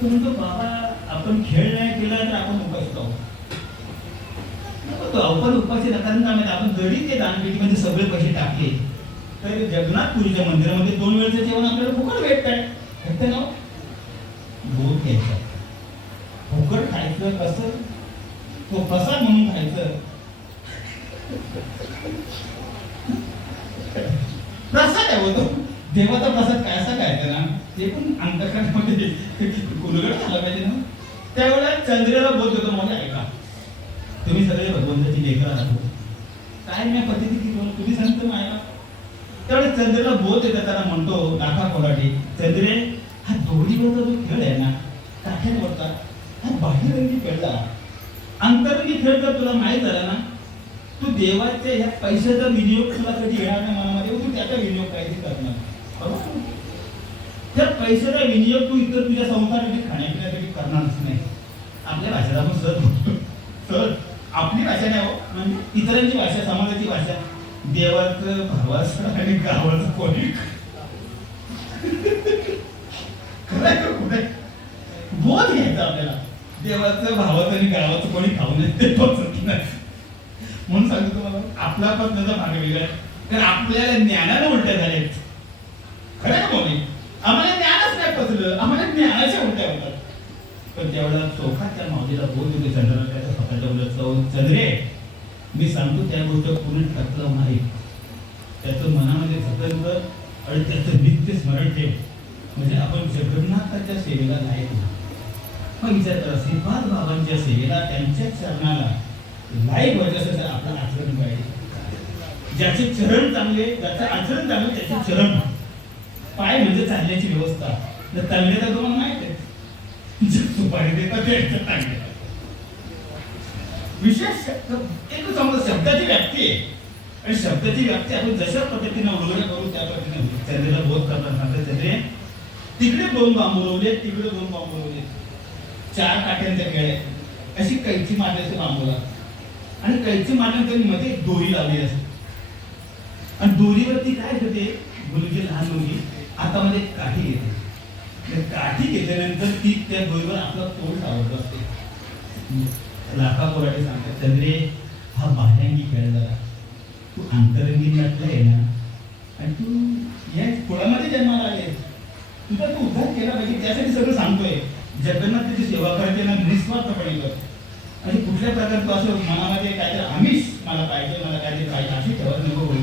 तो म्हणतो बाबा आपण खेळ नाही केला तर आपण उपाशी जाऊ. आपण उपाशी कारण काय माहिती, आपण जरी ते दानपेटीमध्ये सगळे पैसे टाकले तर जगन्नाथपुरीच्या मंदिरामध्ये 2 वेळचं जेवण आपल्याला फुकट भेटतंय ना. बोध घ्यायचा, फुकट खायचं कसं, तो प्रसाद म्हणून खायचं. प्रसाद आहे होतो देवाचा प्रसाद काय असा खायचा ना, ते पण अंतकरणामध्ये कुलगड झाला पाहिजे ना. त्यावेळेला चंद्रेला बोध देतो, मला ऐका तुम्ही सगळे भगवंताची लेकरं आहात, काय मी पद्धती तुम्ही सांगतो मायला. त्यावेळेस चंद्रेला बोध देतात, त्याला म्हणतो लाखा कोलाटी, चंद्रे हा दोरीवरचा जो खेळ आहे ना, काठ्यांवरचा हा बाहेरंगी खेळला. अंतरंगी खेळ जर तुला माहीत झाला ना, तू देवाच्या ह्या पैशाचा विनियोग तुला कधी येणार नाही मनामध्ये, तू त्याचा विनियोग काहीतरी करणार. बरोबर, त्या पैशाचा विनियोग तू इतर तुझ्या संसारासाठी खाण्यापिण्यासाठी करणारच नाही. आपल्या भाषेला आपण सहज बोलतो, सहज आपली भाषा नाही हो, म्हणजे इतरांची भाषा, समाजाची भाषा. देवाचं भावाचं आणि गावाचं कोणी कुठे बोध घ्यायचा आपल्याला. देवाचं भावाचं आणि गावाचं कोणी खाऊ नये ते पचत नाही. म्हणून सांगतो तुम्हाला आपला पत्नाचा भाग वेगळा आहे. तर आपल्याला ज्ञानाने उलट्या झाले खरं ना बोली, आम्हाला ज्ञानच नाही पचलं, आम्हाला ज्ञानाच्या उलट्या होतात. पण त्यावेळेला चोखा त्या माऊलीला बोध देतो चंद्राला, त्याचा स्वतःच्या उलट चंद्रे मी सांगतो त्या गोष्ट पूर्ण टकलं नाही, त्याचं मनामध्ये जतन कर आणि त्याचं नित्य स्मरण ठेव, म्हणजे आपण जगन्नाथाच्या सेवेला जायचं. मग विचार करा, श्रीपाद बाबांच्या सेवेला, त्यांच्या चरणाला लाईक व्हायचं असेल तर आपलं आचरण पाहिजे. ज्याचे चरण चांगले, ज्याचं आचरण चांगलं त्याचे चरण, पाय म्हणजे चालण्याची व्यवस्था. जर चालले तर तुम्हाला माहित आहे सुपारी देतात ते चांगले. विशेष एक समजा शब्दाची व्याप्ती आहे आणि शब्दाची व्याप्ती आपण जशा पद्धतीने उलगडा करू त्या पद्धतीने चंद्रेला बोध करतात. सांगतात चंद्रे तिकडे 2 बांबू रोवले, तिकडे 2 बांबू रोवले, 4 काठ्यांचा खेळ आहे. अशी कैची मारल्याचं बांबूला आणि कैची मारल्यानंतर मध्ये दोरी लावली असते आणि दोरीवरती काय होते, मुलगी लहान मुलगी हातामध्ये काठी घेते. काठी घेतल्यानंतर ती त्या दोरीवर आपला तोल सावरत असते. लाखा कोलाटी सांगतात चंद्रे हा बाह्यांगी खेळ झाला, तू अंतरंगी आहे ना आणि तू या कुळामध्ये जन्माला आले, तुझा तू उद्धार केला पाहिजे. त्यासाठी सगळं सांगतोय. जगन्नाथाची सेवा करायची ना निस्वार्थपणे कर आणि कुठल्या प्रकारे तू असं मनामध्ये काहीतरी आमिष मला काहीतरी पाहिजे अशी ठेवत नको बोल.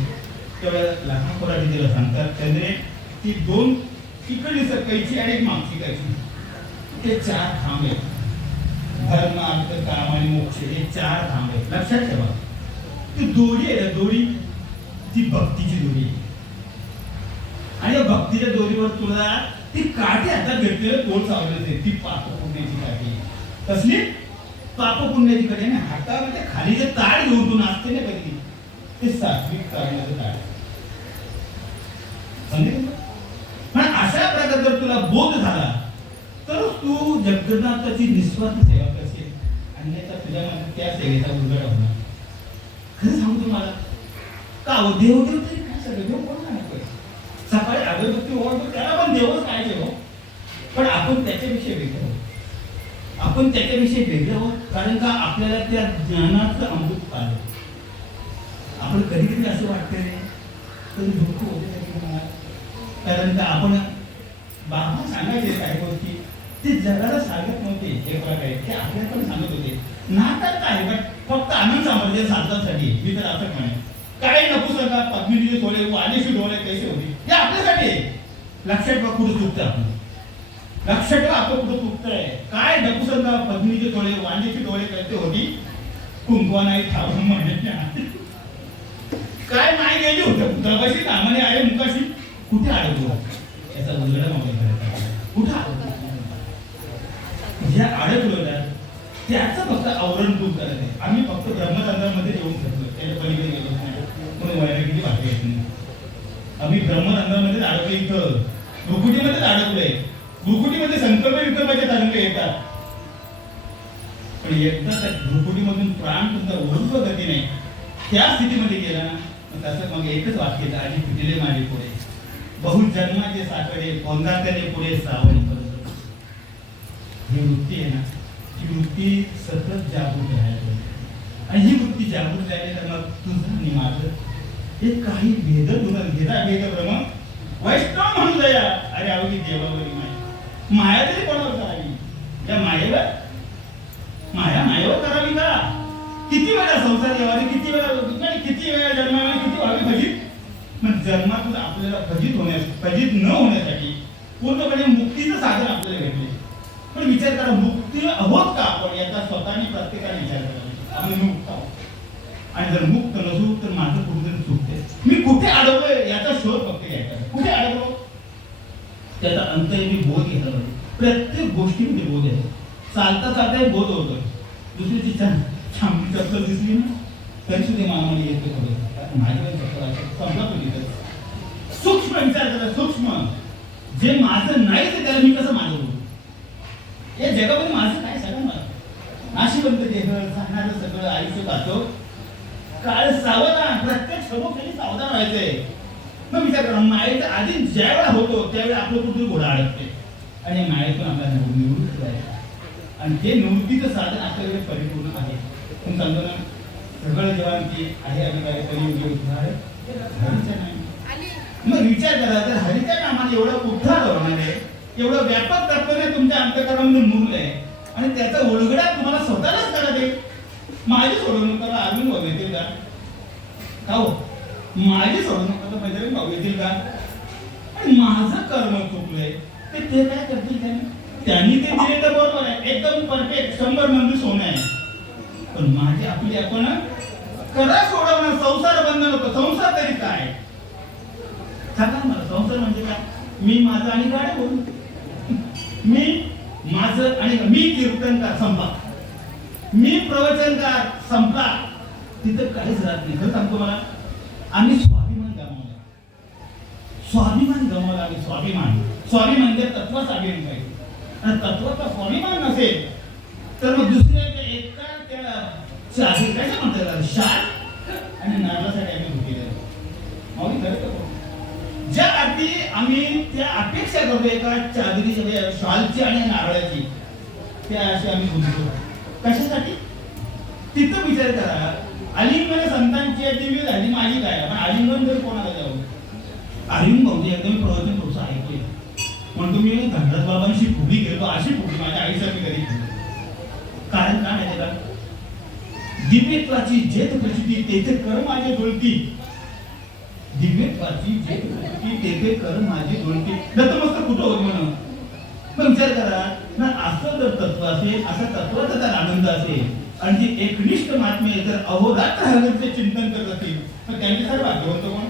त्यावेळेला लाखाखोराची तिला सांगतात त्याने ती 2 इकडली सरकायची आणि एक मागची करायची. ते 4 खांब आहेत. धर्म अर्थ काम आणि मोक्ष हे 4 खांब आहेत. लक्षात ठेवा. ती दोरी आहे ना, दोरी ती भक्तीची दोरी आहे. आणि या भक्तीच्या दोरीवर तुला ती काठी हातात घेतलेलं तोड चावलं आहे. ती पाप पुण्याची काठी. कसली पाप पुण्याची काठी ना, हातामध्ये खाली जे ताड घेऊन तू नाचते ना कधी, ते सात्विक करण्याचं ताड. पण अशा प्रकारे जर तुला बोध झाला तर तू जगन्नाथाची निस्वार्थ सेवा करशील आणि त्याचा तुझ्यामध्ये त्या सेवेचा उलगडा होणार. खरं सांगू तुम्हाला का हो, देव देव तरी काय सगळं देव कोण सांगतोय. सकाळी अगरबत्ती ओढतो त्याला पण देवच काय देव, पण आपण त्याच्याविषयी वेगळं आहोत. आपण त्याच्याविषयी वेगळं आहोत कारण का आपल्याला त्या ज्ञानाचं अमृत पाहिजे. आपण कधी कधी असं वाटतं रे तरी दुःख होते कारण का आपण बाबा सांगायचे काही गोष्टी ते जगाला सांगत नव्हते. हे प्रकारे ते आपल्याला पण सांगत होते. नाटक काय फक्त आनंद साम्राज्य साधण्यासाठी. मी तर असं म्हणेन काय नको सांगा पद्मिनीचे डोळे वाणीचे डोळे कैसे होते हे आपल्यासाठी. लक्षात ठेवा कुठं चुकतं आपण. लक्षात ठेवा आपण कुठं चुकतंय. काय नको सांगा पद्मिनीचे डोळे वाणीचे डोळे कैसे होती कुंकवा नाही ठाऊन म्हणण्याच्या काय नाही गेली होतं दबाशी कामाने आहे मुकाशी कुठे अडकलो याचा उलगडा मोबाईल करायचा. कुठं अडकलो ज्या अडकलो ना त्याचं फक्त आवरण दूर करत आहे. आम्ही फक्त ब्रह्मरंध्रामध्ये येऊन शकतो त्याच्या पलीकडे गेलो नाही म्हणून वैरागीची भाषा येत नाही. आम्ही ब्रह्मरंध्रामध्ये अडकलो. इथं भ्रुकुटीमध्येच अडकलोय. भ्रुकुटीमध्ये संकल्प विकल्पाचे तरंग येतात पण एकदा त्या भ्रुकुटीमधून प्राण तुमचा ओढतो गती नाही त्या स्थितीमध्ये गेला ना तसं मग एकच वाक्य येतं आधी फिटले माझे पुढे बहुत जन्माचे साकडे कोंदाट्याने पुढे सावळी पर्यंत. ही वृत्ती आहे ना ही वृत्ती सतत जागृत राहायला आणि ही वृत्ती जागृत राहिली तर मग तुझं आणि माझं हे काही भेद तुला भेदा भेद भ्रम वैष्णव म्हणून दया. अरे अवघी देवावरी माया माया तरी कोणावर करावी. या मायावर करावी का. किती वेळा संसार यावा किती वेळा जन्माला किती व्हावी फजित. मग जन्मातून आपल्याला फजित न होण्यासाठी पूर्णपणे मुक्तीचं साधन आपल्याला भेटले. पण विचार करा मुक्ती आहोत का आपण याचा स्वतःने प्रत्येकाने विचार करावा. आपण मुक्त आहोत आणि जर मुक्त नसू तर माझं कुठेतरी चुकते. मी कुठे अडकलोय याचा शोध फक्त घ्यायचा. कुठे अडकलो त्याचा अंतर्गत बोध घेतला पाहिजे. प्रत्येक गोष्टीमध्ये बोध येतो. चालता चालता बोध होतोय. दुसरीची चांगली चप्पल दिसली ना तरी सुद्धा मानवाने येते थोडं माझ्याकडे चप्पल समजा तुम्ही सूक्ष्म विचार करा. सूक्ष्म जे माझं नाही ते त्याला मी कसं माझं बोलू. या जगामध्ये माझं काय सगळं मला नाशिवंत देह सांगणारं सगळं आयुष्य पाहतो. काळ सावधान प्रत्येक समोर सावधान व्हायचंय. मग विचार करा मायेचा आधी ज्या वेळा होतो त्यावेळेला आपलं कुठे घोडा अडकते आणि मायेतून आपल्याला निवृत्त करायचं आणि ते निवृत्तीचं साधन आपल्याकडे परिपूर्ण आहे. पण सांगतो ना सगळं जेव्हा आहे अधिकारी परियोगी उद्धार हरीच्या नाही. मग विचार करा तर हरीच्या नामाने एवढं उद्धार होणार आहे एवढं व्यापक तत्त्वने तुमच्या अंतःकरणामध्ये मुरलंय आणि त्याचा उलगडा तुम्हाला स्वतःलाच करा दे. माझी सोडवणूक त्याला अजून भाऊ येतील का हो माझी सोडवणूक आता मैत्रीण भाऊ येतील का. आणि माझं कर्म चुकलंय ते काय करतील त्यांनी ते दिले तर बरोबर आहे एकदम परफेक्ट 100 नंदी सोनं आहे. पण माझी आपली आपण करा सोडवणं संसार बंधन होतं. संसार तरी काय सांगा मला संसार म्हणजे काय. मी माझं आणि गाडी बोलू मी माझं आणि मी कीर्तनकार संपला मी प्रवचनकार संपला तिथं काहीच राहत नाही. खरं सांगतो मला आम्ही स्वाभिमान गमावला आम्ही स्वाभिमान म्हणजे तत्वाचा अभिमान पाहिजे आणि तत्वाचा स्वाभिमान नसेल तर मग दुसऱ्याच्या एका त्या काय म्हणतात शाल आणि नारळासाठी आम्ही भुकेले माऊली खरं ज्या अर्थी आम्ही त्या अपेक्षा करतो एका चादरीच्या शॉलची आणि नारळाची त्या अशी आम्ही गुंततो कशासाठी. तिथं विचार करा आलिंगन संतांची दिव्य झाली माझी काय पण आलिंगन जर कोणाला जाऊ आलिंग भाऊजी एकदम प्रवचन थोडंसं ऐकूया म्हणतो मी धनराज बाबांशी फुगडी घेतो अशी फुगडी माझ्या आईसाठी कधी कारण काय माहिती का दिव्यत्वाची जेथ प्रचिती तेथे कर माझे डोलती. दिव्यत्वाची जेथ प्रचिती तेथे कर माझी डोलती. नतमस्तक कुठं होत म्हणून मग विचार करा ना, असं जर तत्व असेल, असा तत्वाचा जर आनंद असेल आणि जे एकनिष्ठ महात्मे जर अहोरात्र हरगतीचे चिंतन करत असतील तर त्यांच्यासाठी भाग्यवंत कोण?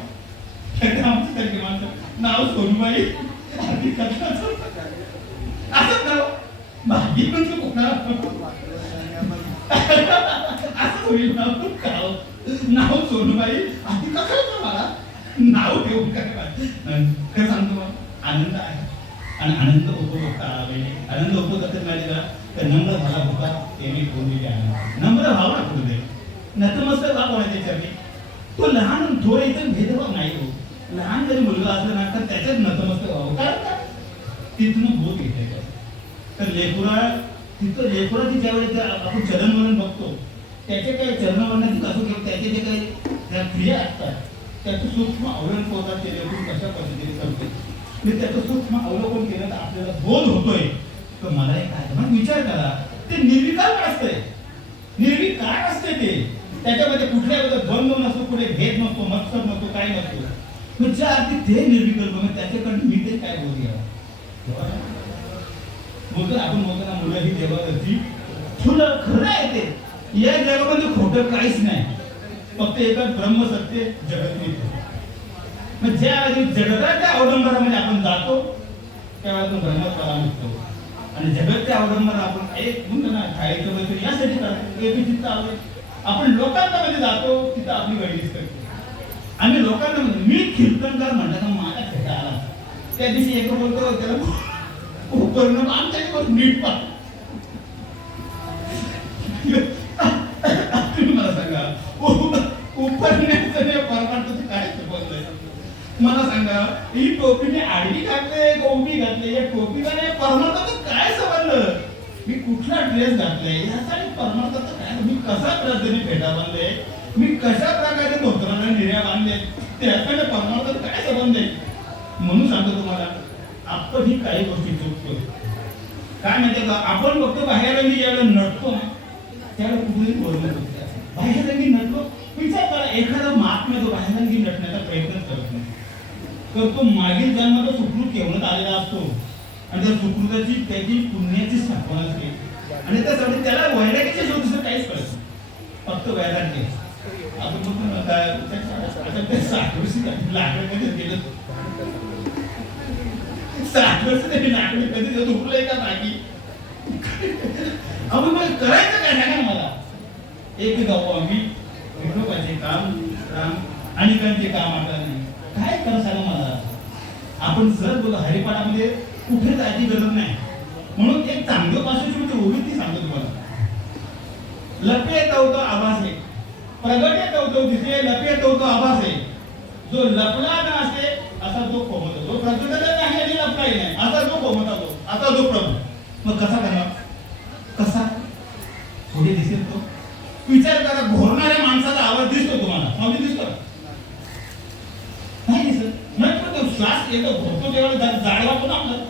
आमच्यासारखे माणसं नाव सोनूबाई आधी कथाचं असंच नाव भाग्यवंत कोणा असं होईल नाव सोनूबाई आधी कथाचं मला नाव ठेवून काय खरं सांगतो मग आनंद आहे आणि आनंद उपभोगता आला पाहिजे. आनंद उपभोगता माहिती का? तर नम्र झाला होता ते मी बोललेले आनंद. नम्र भावना करू दे. नतमस्तक भाव कोणाच्या चरणी. तो लहान थोडे इथं भेदभाव नाही हो. लहान जरी मुलगा असला ना तर त्याच्यात नतमस्तक व्हावं. कारण का? तिथून बोध घेते. तर तिथं लेकुराची ज्यावेळेस आपण चरणवरण बघतो त्याचे काही चरणवरणाची कसं घेऊ त्याचे जे काही त्या क्रिया असतात त्याचं सूक्ष्म अवलंब होतात. ते लेकून कशा पद्धतीने करते मी त्याचं सूक्ष्म अवलोकन केलं तर आपल्याला बोध होतोय. तर मला एक काय मग विचार करा, ते निर्विकार असतंय. निर्विकार असते ते. त्याच्यामध्ये कुठल्या द्वंद्व नसतो, कुठे भेद नसतो, मत्सर नसतो, काय नसतो. मग ज्या अर्थी ते निर्विकल्प मग त्याच्याकडे मी ते काय बोध घ्यावं? बोलतो आपण बोलतो ना मुलं ही देवाची फुलं खरं आहे ते. या जगामध्ये खोटं काहीच नाही. फक्त एकच ब्रह्मसत्य जगत मिळते. मग ज्या जगताच्या अवलंबनामध्ये आपण जातो त्यावेळेस आपण ब्रह्मत्वाला निघतो. आणि जगतच्या अवलंबन आपण एक म्हणतो ना खायचं वगैरे यासाठी करतो. चित्त आवड आपण लोकांमध्ये जातो तिथं आपली गडीच करतो. आम्ही लोकांना म्हणतो मी कीर्तनकार म्हणतात माझा खेटा आला. त्या दिवशी एक बोलतो त्याला उपरणं आमच्याकडे नीट पा. तुम्ही मला सांगा उपरण्याचं परमार्थाचं काय बोलतोय मला सांगा. ही टोपीने आडवी घातले कोंबी घातले या टोपीला परमार्थाचं काय संबंध? मी कुठला ड्रेस घातलाय याचा आणि परमार्थाचं काय? मी कसा पद्धतीने फेटा बांधले, मी कशा प्रकारे धोत्राला निर्या बांधले त्याकडे परमार्थाचं काय संबंध आहे? म्हणून सांगतो तुम्हाला आपण ही काही गोष्टी चुकतो. काय माहितीये का? आपण फक्त बाहेरंगी ज्यावेळेला नटतो ना त्यावेळेला कुठेही बोलणं होतं. बाहेरंगी नटलो विचार करा, एखादा महात्मा जो बाहेरंगी नटण्याचा प्रयत्न करत नाही तर तो मागील जन्माचा सुकृत केवढत आलेला असतो आणि त्या सुकृताची त्याची पुण्याची स्थापना असते आणि त्यासाठी त्याला वैराग्याच्या ज्योतिष काहीच कळत नाही. फक्त वैराग्य. आपण म्हणतो ना काय आता ते 60 वर्ष लागलं कधी गेलं 60 वर्ष तरी लागलं कधी झोपलंय का बाकी आपण मग करायचं काय सांगा मला. एक गाव आम्ही विठोबाचे काम राम आणि त्यांचे काम आता नाही काय करा सांगा मला. आपण जर बोला हरिपाठामध्ये कुठे जायची गरज नाही. म्हणून एक चांगलं पासून मी उभी ती सांगतो तुम्हाला. लपे तवतो आभास आहे, प्रगटे तवतो दिसे, लपे तवतो आभास आहे. जो लपला न असे असा जो कोमत, जो प्रगटला नाही आणि लपलाही नाही असा जो कोमत होतो, असा जो प्रभू. मग कसा करणार? कसा पुढे दिसेल तो? विचार करा, घोरणाऱ्या माणसाचा आवाज दिसतो तुम्हाला? मागे दिसतो? नाही दिसत. नंतर श्वास येतो घोरतो त्यावेळेला जाड वाटतो ना आपलं,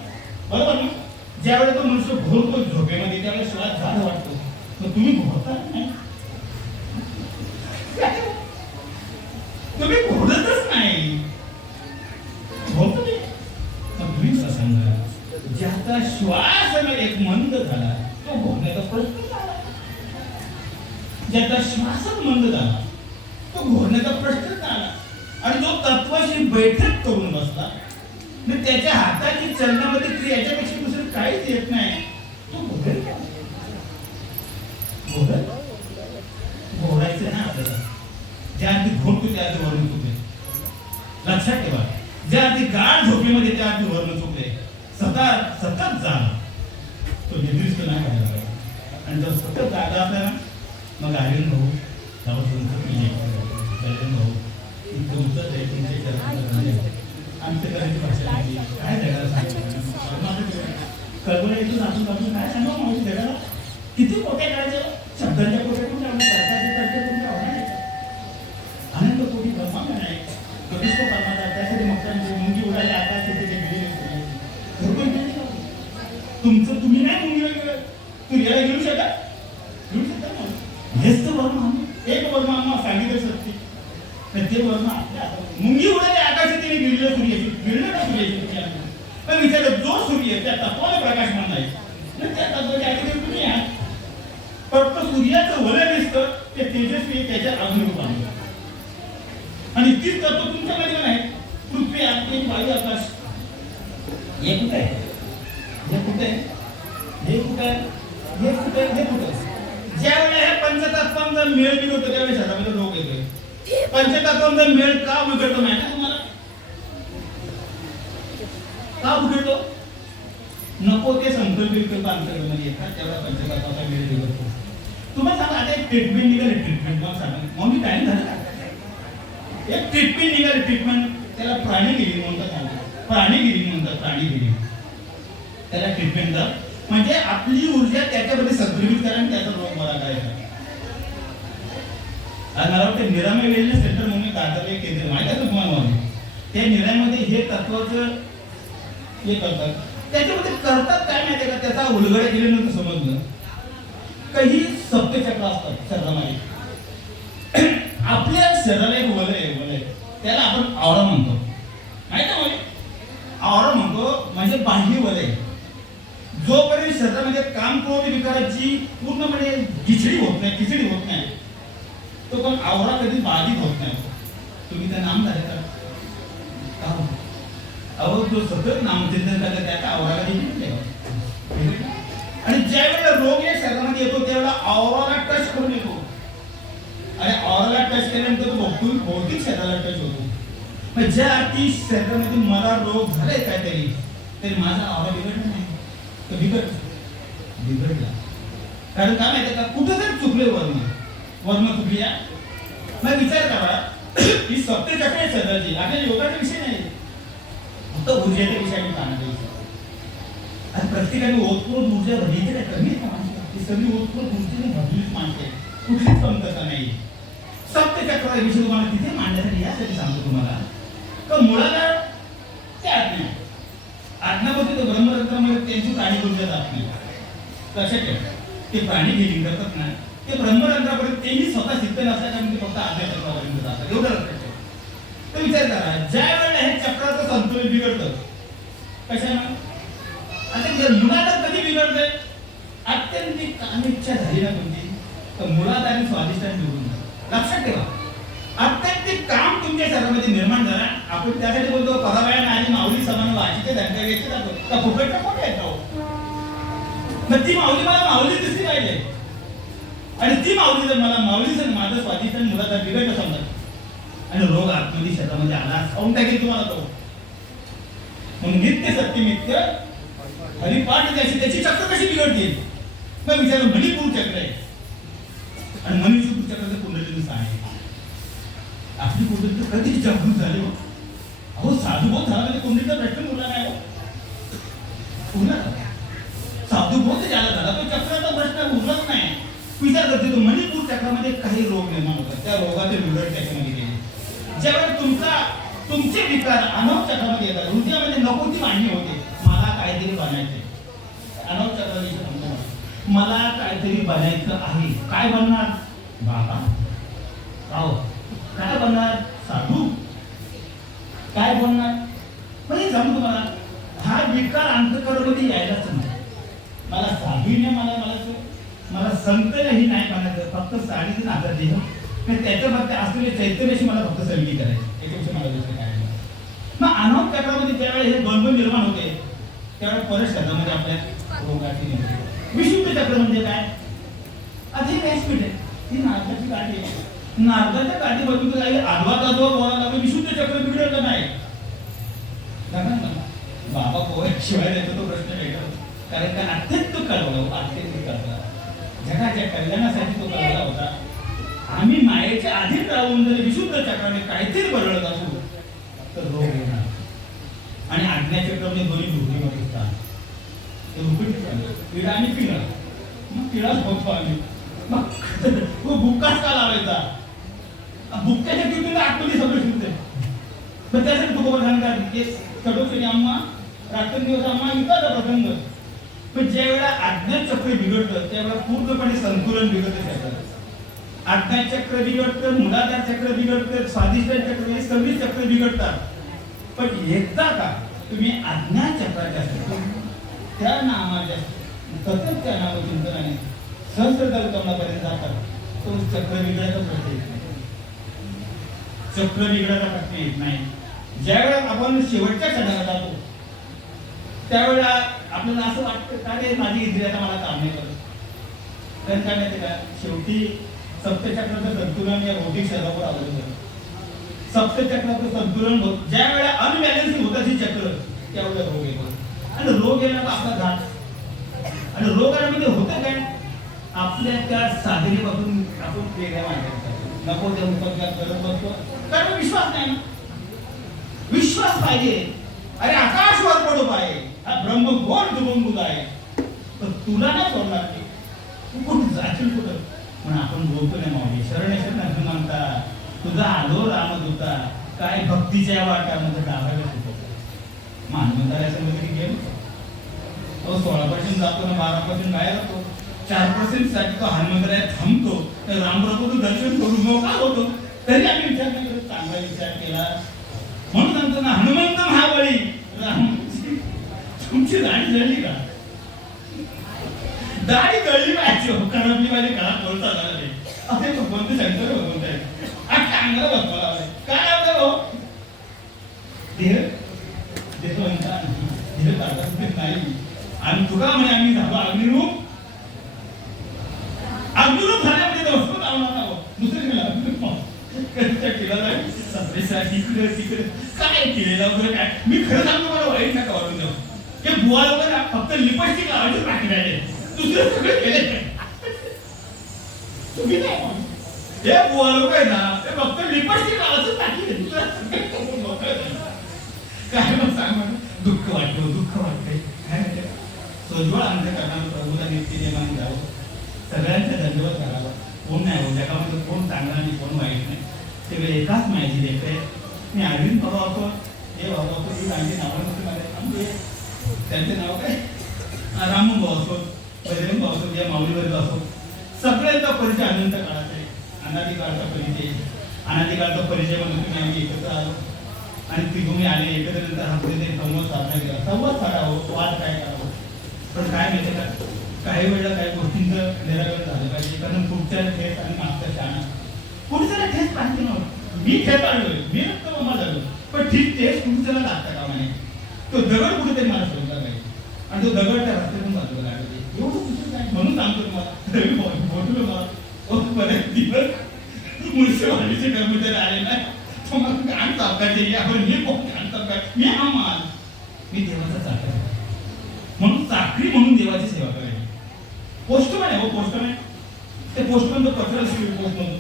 बरोबर ना? ज्यावेळेला तो मनुष्य घोरतो झोपेमध्ये त्यावेळेला श्वास जाड वाटतो. मग तुम्ही घोरता नाही, तुम्ही घोरतच नाही. घोरतो ते मग तुम्ही कसं सांगा? ज्याचा श्वास एक मंद झाला तो घोरण्याचा प्रश्न झाला. ज्याचा श्वासच मंद झाला तो घोरण्याचा प्रश्नच आला. आणि जो तत्वाशी बैठक करून बसला त्याच्या हाताची चलनामध्ये क्रिया याच्यापेक्षा दुसरं काहीच येत नाही. तो घोरेल का? घोरायचं ना आपल्याला. ज्या अगदी घोरतो त्या अगदी वर्ण चुकले. लक्षात ठेवा, ज्या अगदी गाढ झोपेमध्ये त्या अगदी वर्ण चुकले. सतत जाणं तो निर्दिष्ट नाही करायला पाहिजे. आणि जर सतत जागा असला ना मग आर्यन भाऊ भाऊ तुमचं आमचं करायची भाषा काय जगाला सांगितलं कल्पना इथून आपण काय सांगा माहिती जगाला किती कोट्या करायच्या शब्दांच्या कोट्या तुमच्या तुमच्या आनंद कोटी ब्रह्मांड नाही कधीच तो करणार. त्यासाठी मग मुंगी उडाले आता तिथे गेलेले तुमचं तुम्ही नाही मुंगीला गेलं तू याला घेऊ शकता हेच तर बरं तर ते वर्ण आपल्या हातात मुंगी उडाली आकाशात तिने गिरलं सूर्याची गिरलं का सूर्याची पण विचारलं जो सूर्य त्या तत्वाला प्रकाशमान नाही तर त्या तत्वाच्या आधी तुम्ही आहात फक्त सूर्याचं वलय दिसतं ते तेजस्वी त्याच्या अग्निरूप आहे आणि तीच तत्व तुमच्यामध्ये नाही पृथ्वी आकाश वायू आकाश हे कुठे आहे हे कुठे आहे हे कुठे आहे हे कुठे हे कुठे ज्यावेळेला हे पंचतत्वांचा मेळ बिघडतो त्यावेळेस शरीरामध्ये रोग येतोय पंचतत्वांचा मेळ का बिघडतो माहिती आहे तुम्हाला का बिघडतो नको ते संकल्पित अंतर्गमध्ये येतात त्यावेळेला पंचतत्वाचा मेळ बिघडतो तुम्हाला सांगा आता एक ट्रीटमेंट निघाले ट्रीटमेंट मग सांगा मग मी टाइम झाला एक ट्रीटमेंट निघाले ट्रीटमेंट त्याला प्राणीगिरी म्हणतात प्राणीगिरी म्हणतात प्राणीगिरी त्याला ट्रीटमेंट द्या म्हणजे आपली ऊर्जा त्याच्यामध्ये संक्रमित करा आणि त्याचा रोग बरा करायचा आज मला वाटतं निरामय वेलनेस सेंटर म्हणून दादर एक केंद्र माहिती आहे तुम्हाला त्या निरामध्ये हे तत्वाचं हे करतात त्याच्यामध्ये करतात काय माहिती का त्याचा उलगडा केल्यानंतर समजलं काही सप्तचक्र असतात शरीरामध्ये आपल्या शरीराला एक वलय त्याला आपण आवरा म्हणतो माहिती आहे मला आवरा म्हणतो म्हणजे बाह्य वलय जोपर्यंत शरीरामध्ये काम क्रोध विकाराची पूर्णपणे खिचडी होत नाही तो पण आवरा कधी बाधित होत नाही तुम्ही त्या नाम झाले का अहो जो सतत नामचिंतन करतो त्याचा आवरा कधी आणि ज्या वेळेला रोग या शरीरामध्ये येतो त्यावेळेला आवराला टच करून येतो आणि आवराला टच केल्यानंतर तो भौतिक शरीराला टच होतो पण ज्या अति शरीरामध्ये मला रोग झालाय काहीतरी तरी माझा आवरा बिघडला नाही तर बिघडला कारण काय माहिती का कुठं जर चुकले वर्ण चुकली मग विचार करा ही सप्तचक्र आहे शरीराची आपल्या योगाचा विषय नाही फक्त ऊर्जेचा विषय आणि प्राणाचा विषय आणि प्रत्येकाने ओतप्रोत ऊर्जा भरली तर कमी ही सगळी ओतप्रोत ऊर्जेने भरलीच माणसे कुठलीच कमतरता नाही सप्तचक्र विषय तुम्हाला तिथे मांडण्यासाठी यासाठी सांगतो तुम्हाला का मुळाला ते आज्ञा आज्ञामध्ये तो ब्रह्मरंध्रामध्ये त्यांची प्राणी ऊर्जा जात नाही कशा ते प्राणी हिलिंग करतात ना ते ब्रह्मरंध्रापर्यंत तेही स्वतः सिद्ध नसतात कारण ते फक्त आध्यात्मिकापर्यंत जातात एवढं लक्षात ठेवा तर विचार करा ज्या वेळेला हे चक्राचं संतुलन बिघडतं कशानं आता मुळात कधी बिघडतंय अत्यंत कामिच्छा झाली ना तुमची तर मुळात आणि स्वादिष्टाने बिघडून लक्षात ठेवा अत्यंत काम तुमच्या शरीरामध्ये निर्माण झाला आपण त्यासाठी बोलतो परावयान आणि माऊली समान वाचीचे धंदे घ्यायचे जातो का फुकटचा कोण येतो मग ती माऊली मला माऊली दिसली पाहिजे आणि ती माऊली जर मला माऊली जर माझं स्वादिष्ट आणि मुळात बिघडलं समजा आणि रोग आतमध्ये शरीरामध्ये आला खाऊन टाकेल तुम्हाला तो म्हणून नित्य सत्यमित्य हरिपाठ त्याची चक्र कशी बिघडतील मग विचार मणिपूर चक्र आहे आणि मणिपूर चक्राचं कुंडलीनुसार आहे आपली कुंडली तर कधी जागृत झाली हो अहो साधुबोध झाला म्हणजे कुंडलीचा प्रश्न उरला नाही उरला साधुबोध ज्याला झाला तो चक्राचा प्रश्न उरलाच नाही विचार करते तो मणिपूर चक्रामध्ये काही रोग निर्माण होतात त्या रोगाचे बिघड त्याच्यामध्ये गेले ज्यावेळेला तुमचे विकार अनव चक्रामध्ये येतात हृदयामध्ये नको ती मांडणी होते मला काहीतरी बनायचे अनव चक्रामध्ये मला काहीतरी बनायचं आहे काय बनणार बाबा राव काय बनणार साधू काय बनणार म्हणजे सांगू तुम्हाला हा विकार अंतःकरणामध्ये यायलाच नाही मला साधूने मला संतही नाही म्हणायचं फक्त साडीचं नातं देह पण त्याच्या फक्त असलेले चैतन्याशी मला फक्त संगीत करायची त्याच्यापेक्षा मला दुसरं काय नाही मग अनव चक्रामध्ये ज्यावेळेला हे द्वंद्व निर्माण होते त्यावेळेला परत शरीरामध्ये आपल्या रोगाची निर्माण विशुद्ध चक्र म्हणजे काय आता ही व्यासपीठ आहे ही नारदाची गाठी आहे नारदाच्या गाठीमधून काही आडवा तत्व बोलायला विशुद्ध चक्र बिघडलं नाही बाबा पोहे शिवाय देतो तो प्रश्न वेगळा कारण का अत्यंत कळवला अत्यंत कळवला जगाच्या कल्याणासाठी तो कळवला होता आम्ही मायेच्या आधीच राहून जर विशुद्ध चक्राने काहीतरी बदलत असू तर रोग येणार आणि आज्ञाचक्रामध्ये दोन्ही डुबरीमध्ये असतात पिढा आणि पिढा मग पिढाच बघतो आम्ही मग बुक्काच का लावायचा बुक्क्याच्या किमतीला आतमध्ये सगळं शिकते मग त्यासाठी तू बाबा सांगतात की कडोचरी अम्मा रात्रंदिवस अम्मा इतका प्रसंग पण ज्या वेळेला आज्ञाचक्र बिघडतं त्यावेळेला पूर्णपणे संतुलन बिघडतं त्याचं आज्ञा चक्र बिघडतं, मूलाधार चक्र बिघडतं, स्वाधिष्ठान चक्र, हे सगळी चक्र बिघडतात. पण एकदा का तुम्ही आज्ञा चक्राच्या त्या नामाच्या सतत त्या नामचिंतनाने सहस्रदलकमलापर्यंत जातात, तो चक्र बिघडायचा प्रश्न येत नाही. चक्र बिघडायचा प्रश्न येत नाही. ज्यावेळेला आपण शेवटच्या क्षणाला जातो त्यावेळेला आपल्याला असं वाटतं का रे माझी इंद्रिय आता मला काम नाही करत. कारण काय माहिती का, शेवटी सप्तचक्राचं संतुलन या भौतिक शरीरावर अवलंबून आहे. सप्तचक्राचं संतुलन ज्या वेळेला अनबॅलन्सिंग होतं ही चक्र, त्यावेळेला रोग येतो. आणि रोग येणार आपला घात. आणि रोग आल्यामध्ये होतं काय, आपल्या त्या साधनेपासून आपण वेगळ्या मार्गाने नको त्या मुखात करत बसतो. कारण विश्वास नाही. विश्वास पाहिजे. अरे आकाश वर पडो पाहिजे, हा ब्रह्म गोड दुबंगुला आहे, तर तुला नाही सोडणार की तू कुठं जाशील कुठं. पण आपण बोलतो नाही माऊली शरण म्हणता तुझा आलो रामदूता काय भक्तीच्या वाट्यामध्ये डावायला होतो. मानवंताला समजलं की गेम 16% जातो ना 12% बाहेर जातो. 4% साठी तो हनुमंतरायात थांबतो. तर रामप्रभूचं दर्शन करून मोकळा होतो. तरी आम्ही विचार नाही करत, चांगला विचार केला म्हणून सांगतो ना, हनुमंत महाबळी राम तुमची दाढी जळली का, दाढी जळली पाहिजे करपली पाहिजे, घरात बोलता झाला नाही असे तो कोणते सांगतो भगवंत आहे. चांगलं बसवा काय आपलं भाऊ देह देशवंता देह नाही. आणि तुका म्हणे आम्ही झालो अग्निरूप, अग्निरूप झाल्यामध्ये दौष्ट लावणार काय केलेलं वगैरे काय. मी खरं सांगतो मला वाईट नका वाढून देऊ. हे बुवा लोक ना फक्त लिपस्टिक लावायचे बाकी राहिले, दुसरं सगळं केले तुम्ही नाही. हे बुवा लोक आहे ना ते फक्त लिपस्टिक लावायचं बाकी काय मग सांग. दुःख वाटतं दुःख वाटतंय काय माहिती. सोज्वळ अंधकरणानं प्रभूला नित्य निर्माण करावं, सगळ्यांचा धन्यवाद करावा. कोण नाही हो जगामध्ये कोण चांगला आणि कोण वाईट नाही, ते एकाच माहिती देते. मी अरविंद बाबा होतो, हे बाबा होतो, ही रांगी नावं नव्हती. त्यांचे नाव काय रामू भाऊ असो, बजरंग भाऊ असो, या माऊलीवर असो, सगळ्यांचा परिचय अनंत काळाचा आहे. अनादी काळाचा परिचय, अनादी काळाचा परिचय म्हणून तुम्ही आम्ही एकत्र आलो आणि तिघून आले एकत्र. नंतर हा संवाद साधला गेला. संवाद साधावं, वाद काय करावं. पण काय माहिती का, काही वेळेला काही गोष्टींचं निराकरण झालं पाहिजे. कारण पुढच्या ठेस आणि मागच्या शाळा पुढच्याला ठेस पाहिजे नव्हतं. मी ठेस आणलोय, मी रक्त मम्मा झालो, पण ठीक ठेस पुढच्याला लागता कामा नाही. तो दगड कुठेतरी मला शोधला पाहिजे आणि तो दगड त्या रस्त्यातून बाजूला लागला. एवढं कुठे काय म्हणून सांगतो तुम्हाला. बोललो मला दिवस मुन्सिपालिटीचे कर्मचारी आले नाही, तुम्हाला घाण चापकायचे आपण मी घाण चापकाय. मी हा माल, मी देवाचा चाकर म्हणून चाकरी म्हणून देवाची सेवा करायची. पोस्टमॅन आहे हो, पोस्टमॅन. ते पोस्टमॅन जो पत्र पोस्टमॅन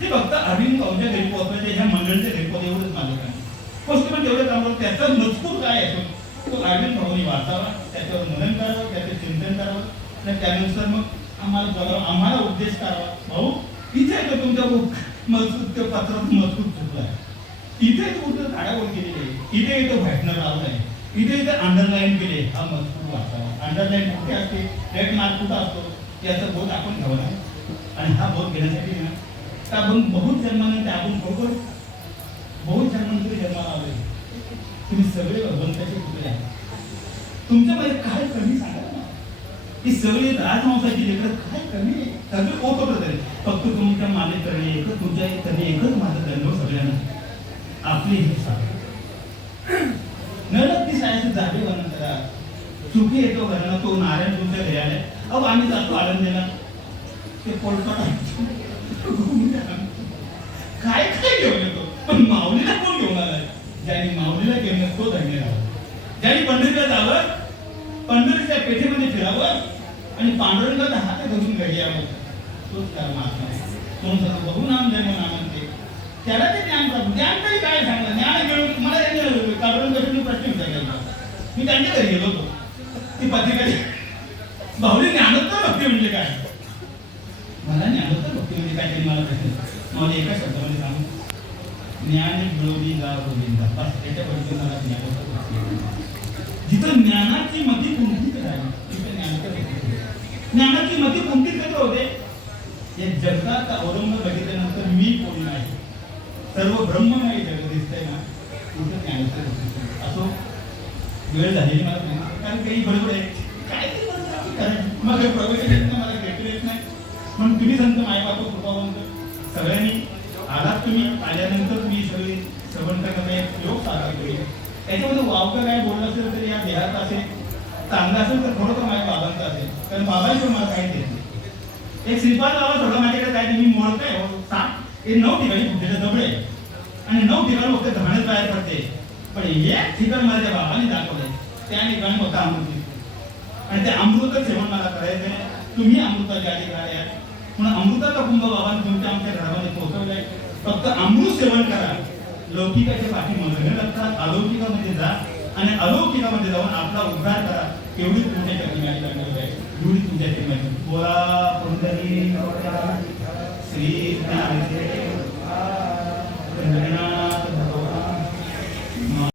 ते फक्त अरविंद भाऊच्या घरी पोहोचवायचे, ह्या मंडळीच्या घरी पोहोच एवढंच माझं काम. पोस्टमॅन तेवढं काम करतो. त्याचा मजकूर काय आहे तो अरविंद भाऊनी वाचावा, त्याच्यावर मनन करावं, त्याचं चिंतन करावं आणि त्यानुसार मग आम्हाला बोलावं, आम्हाला उपदेश करावा. भाऊ इथे येतो तुमच्या मजकूर, त्या पत्रात मजकूर चुकला आहे, इथे कुठं काढावळ केलेली आहे, इथे इथं व्हाईटनर लावलं आहे, इथे इथे अंडरलाईन केले. हा मजकूर वाचावा. अंडरलाईन कुठे असते, रेड मार्क कुठं असतो, याचा बोध आपण ठेवला. आणि हा बोध घेण्यासाठी ना आपण बहुत जन्मानंतर आपण बरोबर बहुत जन्मानंतर जन्माला आलोय. तुम्ही सगळे भगवंताचे पुतळे आहे. तुमच्यामध्ये काय कमी सांगा ना. ही सगळी राजवंशाची लेकरं काय कमी आहे, सगळे ओळखत तरी फक्त तुमच्या मागे करणे एकच, तुमच्या करणे एकच माझं धन्यवाद सगळ्यांना. आपली हे सांगा नक्की सायन्स जागे वर्णन करा. चुकी येतो घराला, तो नारायण तुमच्या घरी आले. अहो आम्ही जातो आनंदीला, ते पोलपाट काय काय घेऊन येतो. पण माऊलीला कोण घेऊन आलाय. ज्यांनी माऊलीला घेऊन तो धन्य राहावं. ज्यांनी पंढरीला जावं, पंढरीच्या पेठेमध्ये फिरावं आणि पांडुरंगाचा हात धरून घरी यावं, तोच परमात्मा आहे. कोण सांगतो बघू नाम जन्म नामांते, त्याला ते ज्ञान प्राप्त. ज्ञान तरी काय सांगलं, ज्ञान घेऊन मला काढून प्रश्न विचारला. मी त्यांच्या घरी गेलो होतो. ती पत्रिका भाऊली ज्ञानोत्तर भक्ती म्हणजे काय, मला ज्ञानोत्तर भक्ती म्हणजे काय त्यांनी मला प्रश्न मला एका शब्दामध्ये सांगू, ज्ञान मिळवली गाव गोविंदा, बस त्याच्याबद्दल मला ज्ञानोत्तर भक्ती. जिथं ज्ञानाची मती कुंठित राहिली तिथे ज्ञानोत्तर भक्ती. ज्ञानाची मती कुंठित कसं होते, हे जगात अवलंब बघितल्यानंतर मी कोणी नाही, सर्व ब्रह्ममय जग दिसतंय ना, तुमचं ज्ञानेश्वर होतं. असो वेळ झालेली मला नाही, कारण काही बरोबर आहे काय तरी कारण मग प्रवेश येत नाही, मला भेटू येत नाही. पण तुम्ही संत मायबाप कृपावंत सगळ्यांनी आलात, तुम्ही आल्यानंतर तुम्ही सगळे श्रवण करण्याचा एक योग साधा केली. त्याच्यामध्ये वावकं काय बोललं असेल तर या देहात असेल चांगलं असेल तर थोडंसं माझ्या बाबांचं असेल, कारण बाबांशिवाय मला काही देत नाही. एक श्रीपाद बाबा थोडं माझ्याकडे काय तुम्ही मोडताय हो 9 ठिकाणी फुटलेले दबळे आणि 9 ठिकाणी फक्त घाणच बाहेर पडते, पण एक ठिकाण माझ्या बाबाने दाखवलंय, त्या ठिकाणी फक्त अमृत दिसते आणि ते अमृतच सेवन मला करायचं आहे. तुम्ही अमृताचे अधिकारी आहात म्हणून अमृताचा कुंभ बाबांनी तुमच्या आमच्या घरामध्ये पोहोचवलाय. फक्त अमृत सेवन करा, लौकिकाच्या पाठी मग्न लागतात, अलौकिकामध्ये जा आणि अलौकिकामध्ये जाऊन आपला उद्धार करा. एवढी तुमच्या ठिकाणी लागणार आहे, एवढी तुमच्या ठिकाणी बोला. पुंडरी श्री